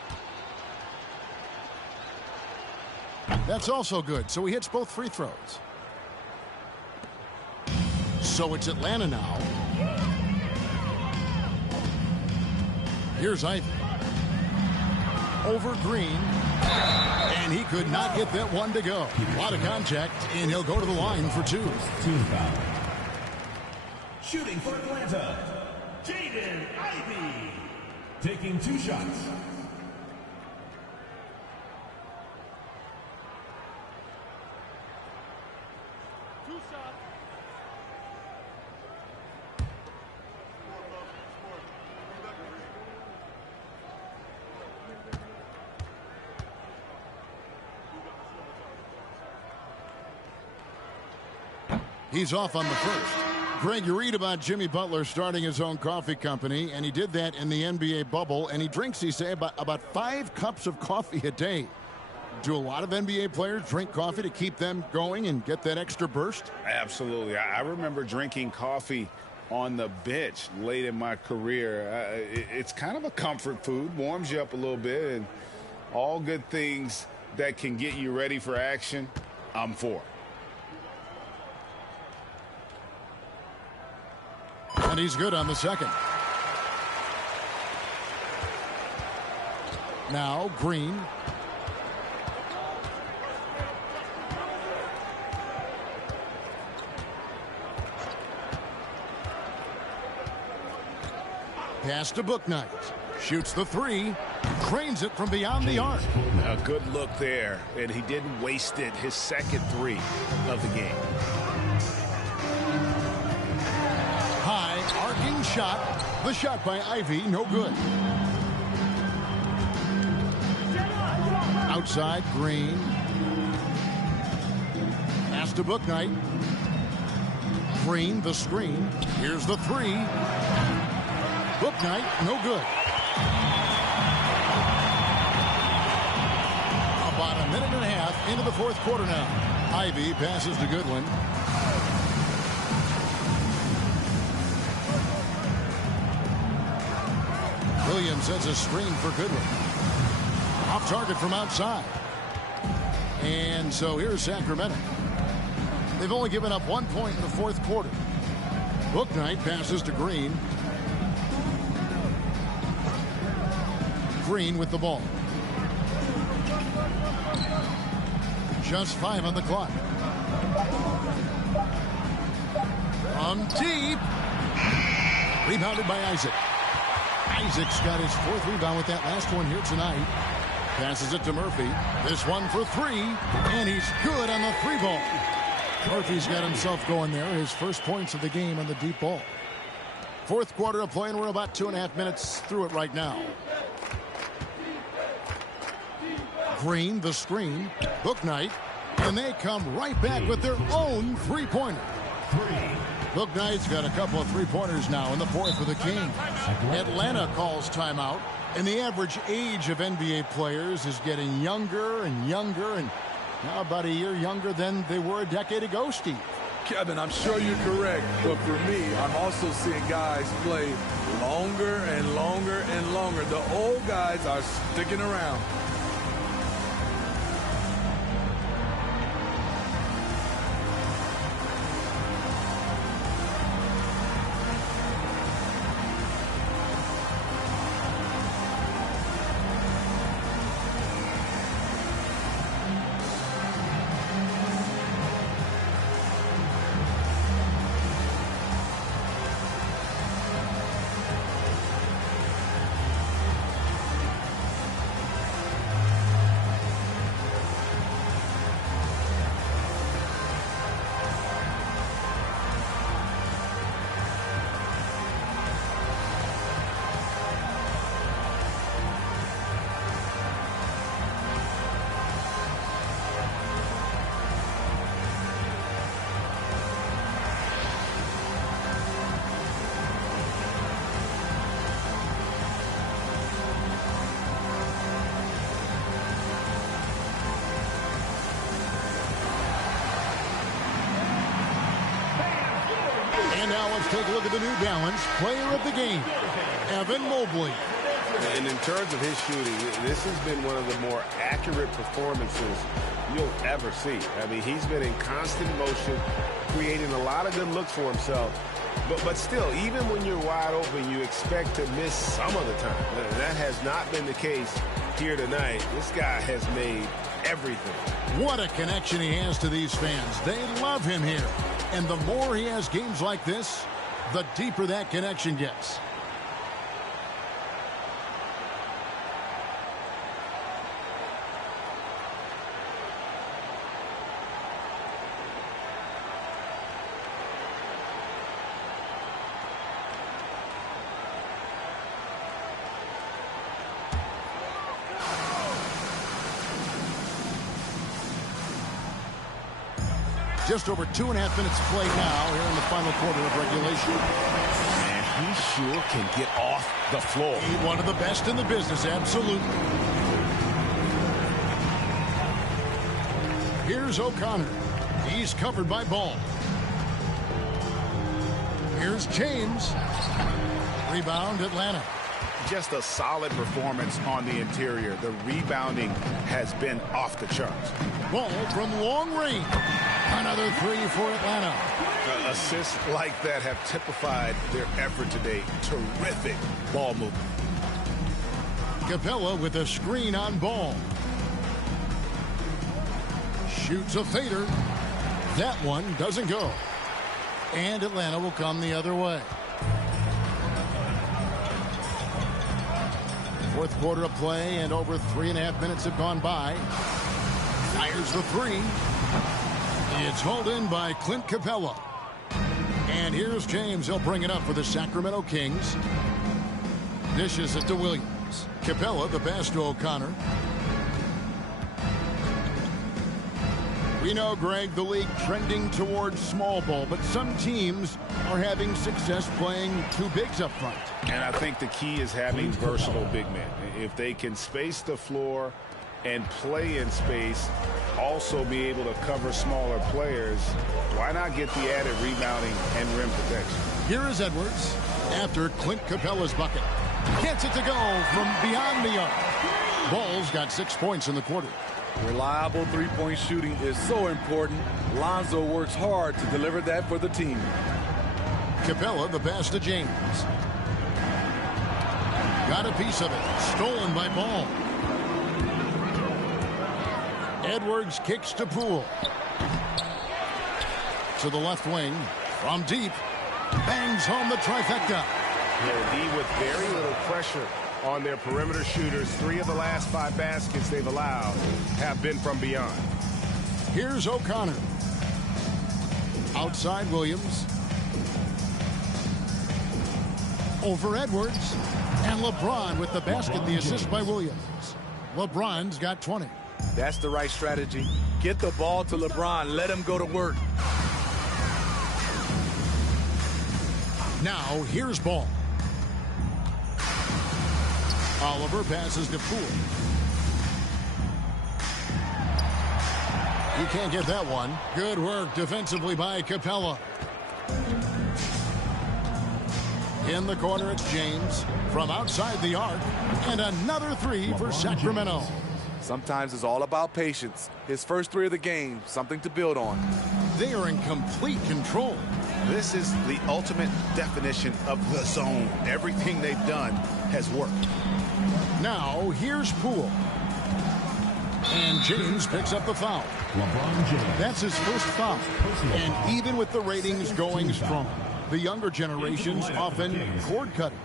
That's also good. So he hits both free throws. So it's Atlanta now. Here's Ivy. Over Green. And he could not get that one to go. A lot of contact, and he'll go to the line for 2. Shooting for Atlanta, Jaden Ivey. Taking 2 shots. He's off on the first. Greg, you read about Jimmy Butler starting his own coffee company, and he did that in the NBA bubble, and he drinks, he say, about 5 cups of coffee a day. Do a lot of NBA players drink coffee to keep them going and get that extra burst? Absolutely. I remember drinking coffee on the bench late in my career. It's kind of a comfort food, warms you up a little bit, and all good things that can get you ready for action, I'm for. And he's good on the second. Now Green. Pass to Bouknight. Shoots the 3. Drains it from beyond the arc. A good look there, and he didn't waste it. His second 3 of the game. Arcing shot. The shot by Ivy, no good. Outside, Green. Pass to Bouknight. Green, the screen. Here's the 3. Bouknight, no good. About a minute and a half into the 4th quarter now. Ivy passes to Goodwin. Williams sets a screen for Goodwin. Off target from outside. And so here's Sacramento. They've only given up 1 point in the fourth quarter. Bouknight passes to Green. Green with the ball. Just 5 on the clock. From deep. Rebounded by Isaac. Isaac's got his 4th rebound with that last one here tonight. Passes it to Murphy. This one for 3. And he's good on the 3 ball. Murphy's got himself going there. His first points of the game on the deep ball. Fourth quarter of play, and we're about 2.5 minutes through it right now. Green, the screen. Bouknight. And they come right back with their own 3-pointer. Bouknight's got a couple of 3-pointers now in the fourth for the Kings. Atlanta calls timeout. And the average age of NBA players is getting younger and younger, and now about a year younger than they were a decade ago, Steve. Kevin, I'm sure you're correct, but for me, I'm also seeing guys play longer and longer and longer. The old guys are sticking around. And now let's take a look at the New Balance player of the game, Evan Mobley. And in terms of his shooting, this has been one of the more accurate performances you'll ever see. I mean, he's been in constant motion, creating a lot of good looks for himself. But still, even when you're wide open, you expect to miss some of the time. And that has not been the case here tonight. This guy has made everything. What a connection he has to these fans. They love him here. And the more he has games like this, the deeper that connection gets. Just over 2.5 minutes to play now here in the final quarter of regulation. And he sure can get off the floor. He's one of the best in the business, absolutely. Here's O'Connor. He's covered by Ball. Here's James. Rebound, Atlanta. Just a solid performance on the interior. The rebounding has been off the charts. Ball from long range. Another 3 for Atlanta. Assists like that have typified their effort today. Terrific ball movement. Capella with a screen on Ball. Shoots a fader. That one doesn't go. And Atlanta will come the other way. Fourth quarter of play, and over 3.5 minutes have gone by. Fires the 3. It's hauled in by Clint Capella. And here's James. He'll bring it up for the Sacramento Kings. Dishes it to Williams. Capella, the pass to O'Connor. We know, Greg, the league trending towards small ball, but some teams are having success playing two bigs up front. And I think the key is having versatile big men. If they can space the floor and play in space, also be able to cover smaller players, why not get the added rebounding and rim protection? Here is Edwards after Clint Capella's bucket. Gets it to go from beyond the arc. Ball's got 6 points in the quarter. Reliable three-point shooting is so important. Lonzo works hard to deliver that for the team. Capella, the pass to James. Got a piece of it. Stolen by Ball. Edwards kicks to Poole. To the left wing. From deep. Bangs home the trifecta. He'll be with very little pressure on their perimeter shooters. 3 of the last 5 baskets they've allowed have been from beyond. Here's O'Connor. Outside Williams. Over Edwards. And LeBron with the basket, the assist by Williams. LeBron's got 20. That's the right strategy. Get the ball to LeBron. Let him go to work. Now, here's Ball. Oliver passes to Poole. He can't get that one. Good work defensively by Capella. In the corner, it's James from outside the arc. And another 3 for Sacramento. Sometimes it's all about patience. His first 3 of the game, something to build on. They are in complete control. This is the ultimate definition of the zone. Everything they've done has worked. Now, here's Poole. And James picks up the foul. LeBron James. That's his first foul. And even with the ratings going strong, the younger generation's often cord-cutting.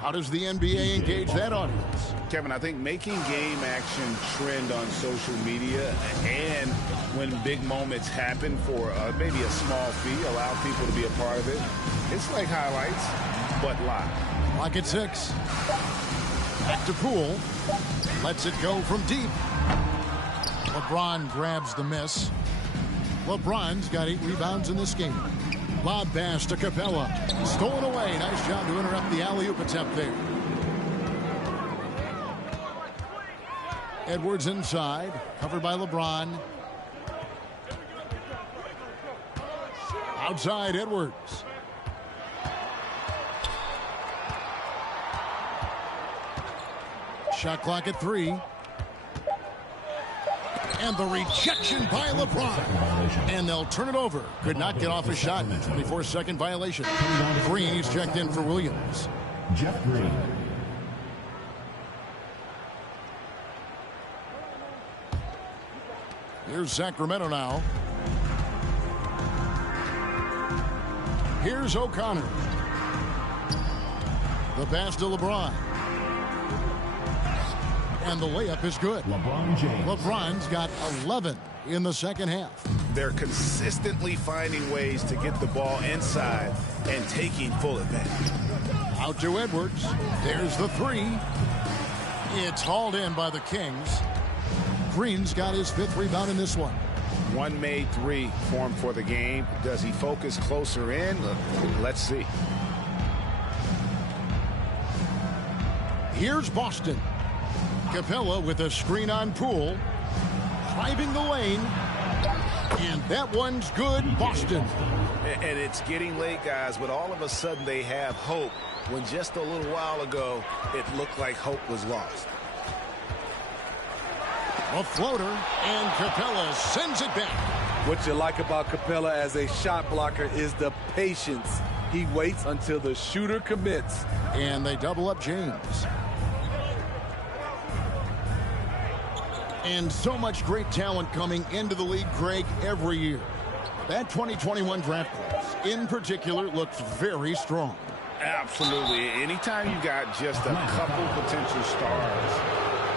How does the NBA engage that audience? Kevin, I think making game action trend on social media and when big moments happen for maybe a small fee, allow people to be a part of it. It's like highlights, but live. Clock at 6. Back to Poole. Lets it go from deep. LeBron grabs the miss. LeBron's got 8 rebounds in this game. Lob pass to Capella. Stolen away. Nice job to interrupt the alley-oop attempt there. Edwards inside. Covered by LeBron. Outside Edwards. Shot clock at 3. And the rejection by LeBron. And they'll turn it over. Could not get off a shot. 24-second violation. Green, he's checked in for Williams. Jeff Green. Here's Sacramento now. Here's O'Connor. The pass to LeBron. And the layup is good. LeBron James. LeBron's got 11 in the second half. They're consistently finding ways to get the ball inside and taking full advantage. Out to Edwards. There's the 3. It's hauled in by the Kings. Green's got his 5th rebound in this one. One made 3 formed for the game. Does he focus closer in? Let's see. Here's Boston. Capella with a screen on Poole. Driving the lane. And that one's good. Boston. And it's getting late, guys, but all of a sudden they have hope when just a little while ago it looked like hope was lost. A floater, and Capella sends it back. What you like about Capella as a shot blocker is the patience. He waits until the shooter commits. And they double up James. And so much great talent coming into the league, Greg, every year. That 2021 draft class, in particular, looks very strong. Absolutely. Anytime you got just a couple potential stars,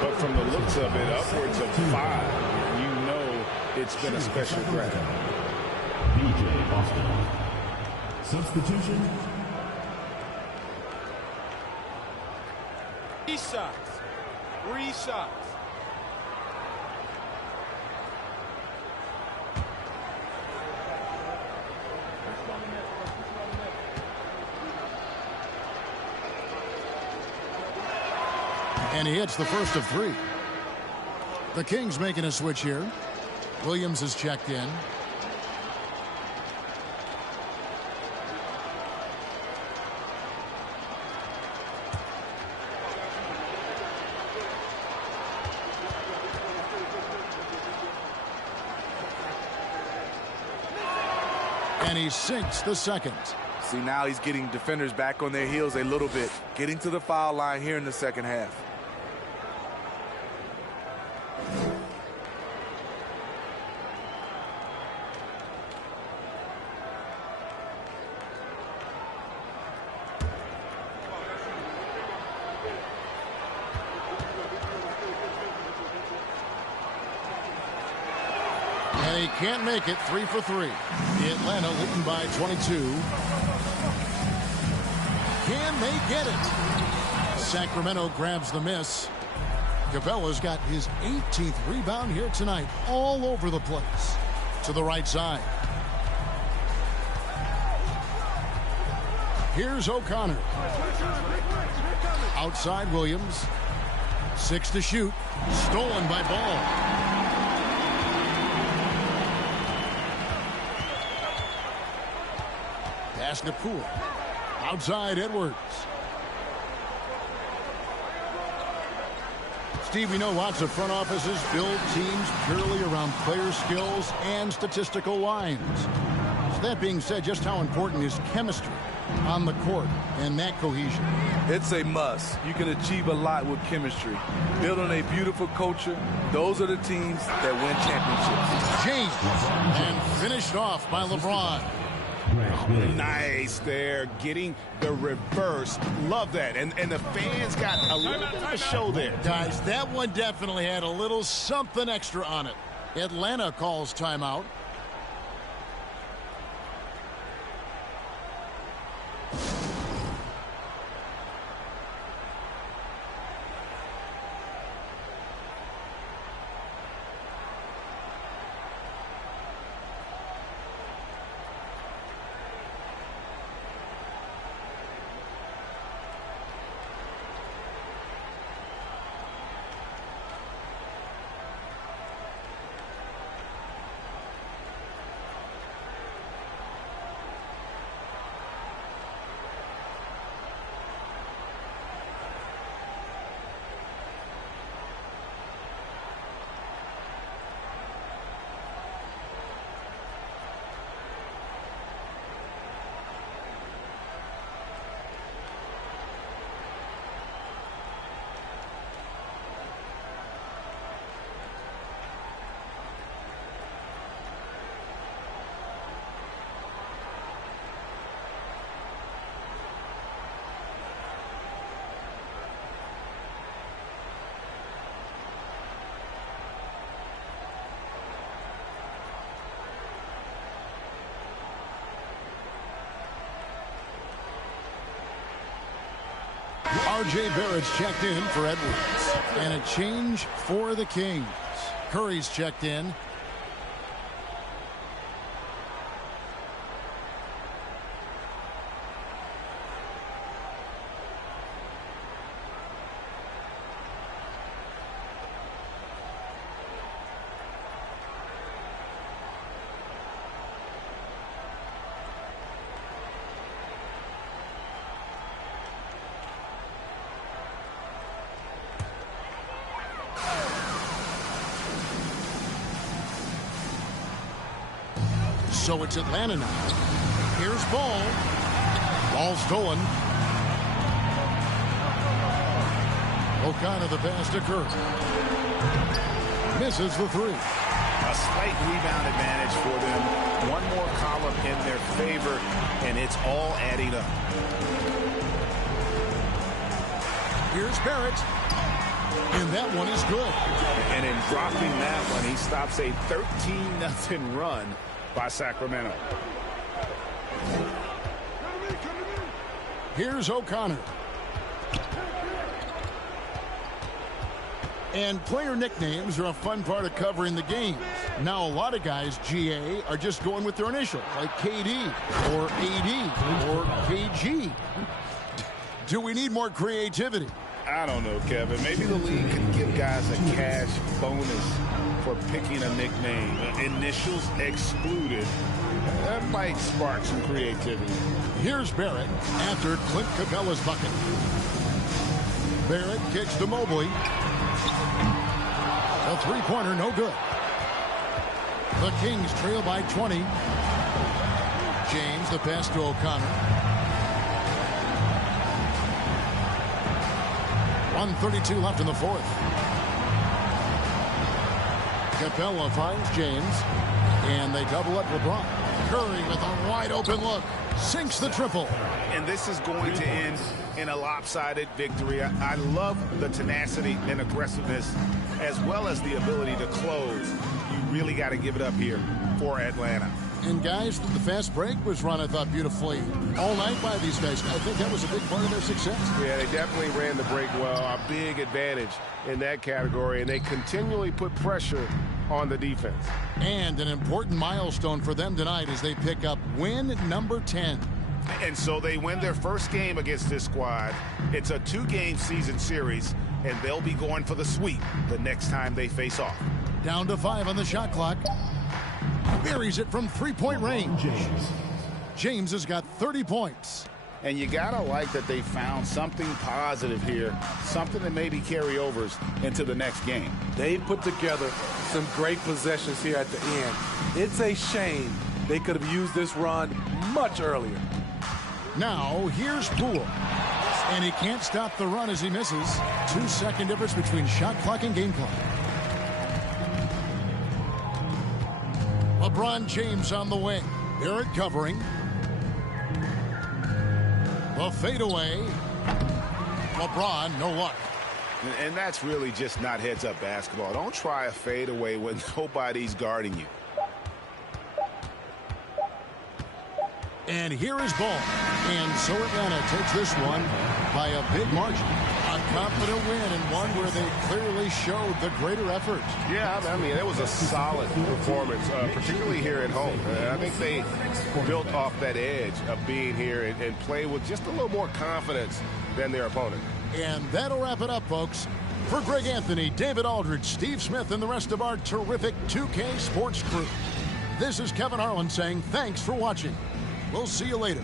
but from the looks of it, upwards of 5, you know it's been a special draft. BJ Boston. Substitution. 3 shots. 3 shots. And he hits the first of 3. The Kings making a switch here. Williams is checked in. And he sinks the second. See, now he's getting defenders back on their heels a little bit, getting to the foul line here in the second half. And he can't make it. 3 for 3. Atlanta leading by 22. Can they get it? Sacramento grabs the miss. Cabela's got his 18th rebound here tonight, all over the place. To the right side. Here's O'Connor. Outside Williams. 6 to shoot. Stolen by Ball. Pass to Poole. Outside Edwards. Steve, we know lots of front offices build teams purely around player skills and statistical lines. So that being said, just how important is chemistry on the court and that cohesion? It's a must. You can achieve a lot with chemistry. Build on a beautiful culture. Those are the teams that win championships. James, and finished off by LeBron. Nice there, getting the reverse. Love that. And the fans got a little bit of a show there. Guys, that one definitely had a little something extra on it. Atlanta calls timeout. R.J. Barrett's checked in for Edwards. And a change for the Kings. Curry's checked in. So it's Atlanta now. Here's Ball. Ball stolen. O'Connor the pass to Curry. Misses the three. A slight rebound advantage for them. One more column in their favor, and it's all adding up. Here's Barrett. And that one is good. And in dropping that one, he stops a 13-0 run by Sacramento. Here's O'Connor. And player nicknames are a fun part of covering the games. Now a lot of guys, GA, are just going with their initials, like KD or AD or KG. Do we need more creativity? I don't know, Kevin. Maybe the league can give guys a cash bonus for picking a nickname. Initials excluded. That might spark some creativity. Here's Barrett after Clint Capella's bucket. Barrett kicks to Mobley. A three-pointer, no good. The Kings trail by 20. James, the pass to O'Connor. 1:32 left in the fourth. Capella finds James, and they double up LeBron. Curry with a wide open look, sinks the triple. And this is going to end in a lopsided victory. I love the tenacity and aggressiveness, as well as the ability to close. You really got to give it up here for Atlanta. And guys, the fast break was run, I thought, beautifully all night by these guys. I think that was a big part of their success. Yeah, they definitely ran the break well. A big advantage in that category, and they continually put pressure on the defense. And an important milestone for them tonight as they pick up win number 10. And so they win their first game against this squad. It's a 2-game season series, and they'll be going for the sweep the next time they face off. Down to 5 on the shot clock. Buries it from three-point range. James has got 30 points. And you gotta like that they found something positive here, something that maybe carry overs into the next game. They put together some great possessions here at the end. It's a shame they could have used this run much earlier. Now here's Poole, and he can't stop the run as he misses. 2-second difference between shot clock and game clock. LeBron James on the wing. Barrett covering. The fadeaway. LeBron, no luck. And that's really just not heads-up basketball. Don't try a fadeaway when nobody's guarding you. And here is ball. And so Atlanta takes this one by a big margin. A confident win, and one where they clearly showed the greater effort. Yeah, I mean, it was a solid performance, particularly here at home. I think they built off that edge of being here and play with just a little more confidence than their opponent. And that'll wrap it up, folks. For Greg Anthony, David Aldridge, Steve Smith, and the rest of our terrific 2K Sports crew, this is Kevin Harlan saying thanks for watching. We'll see you later.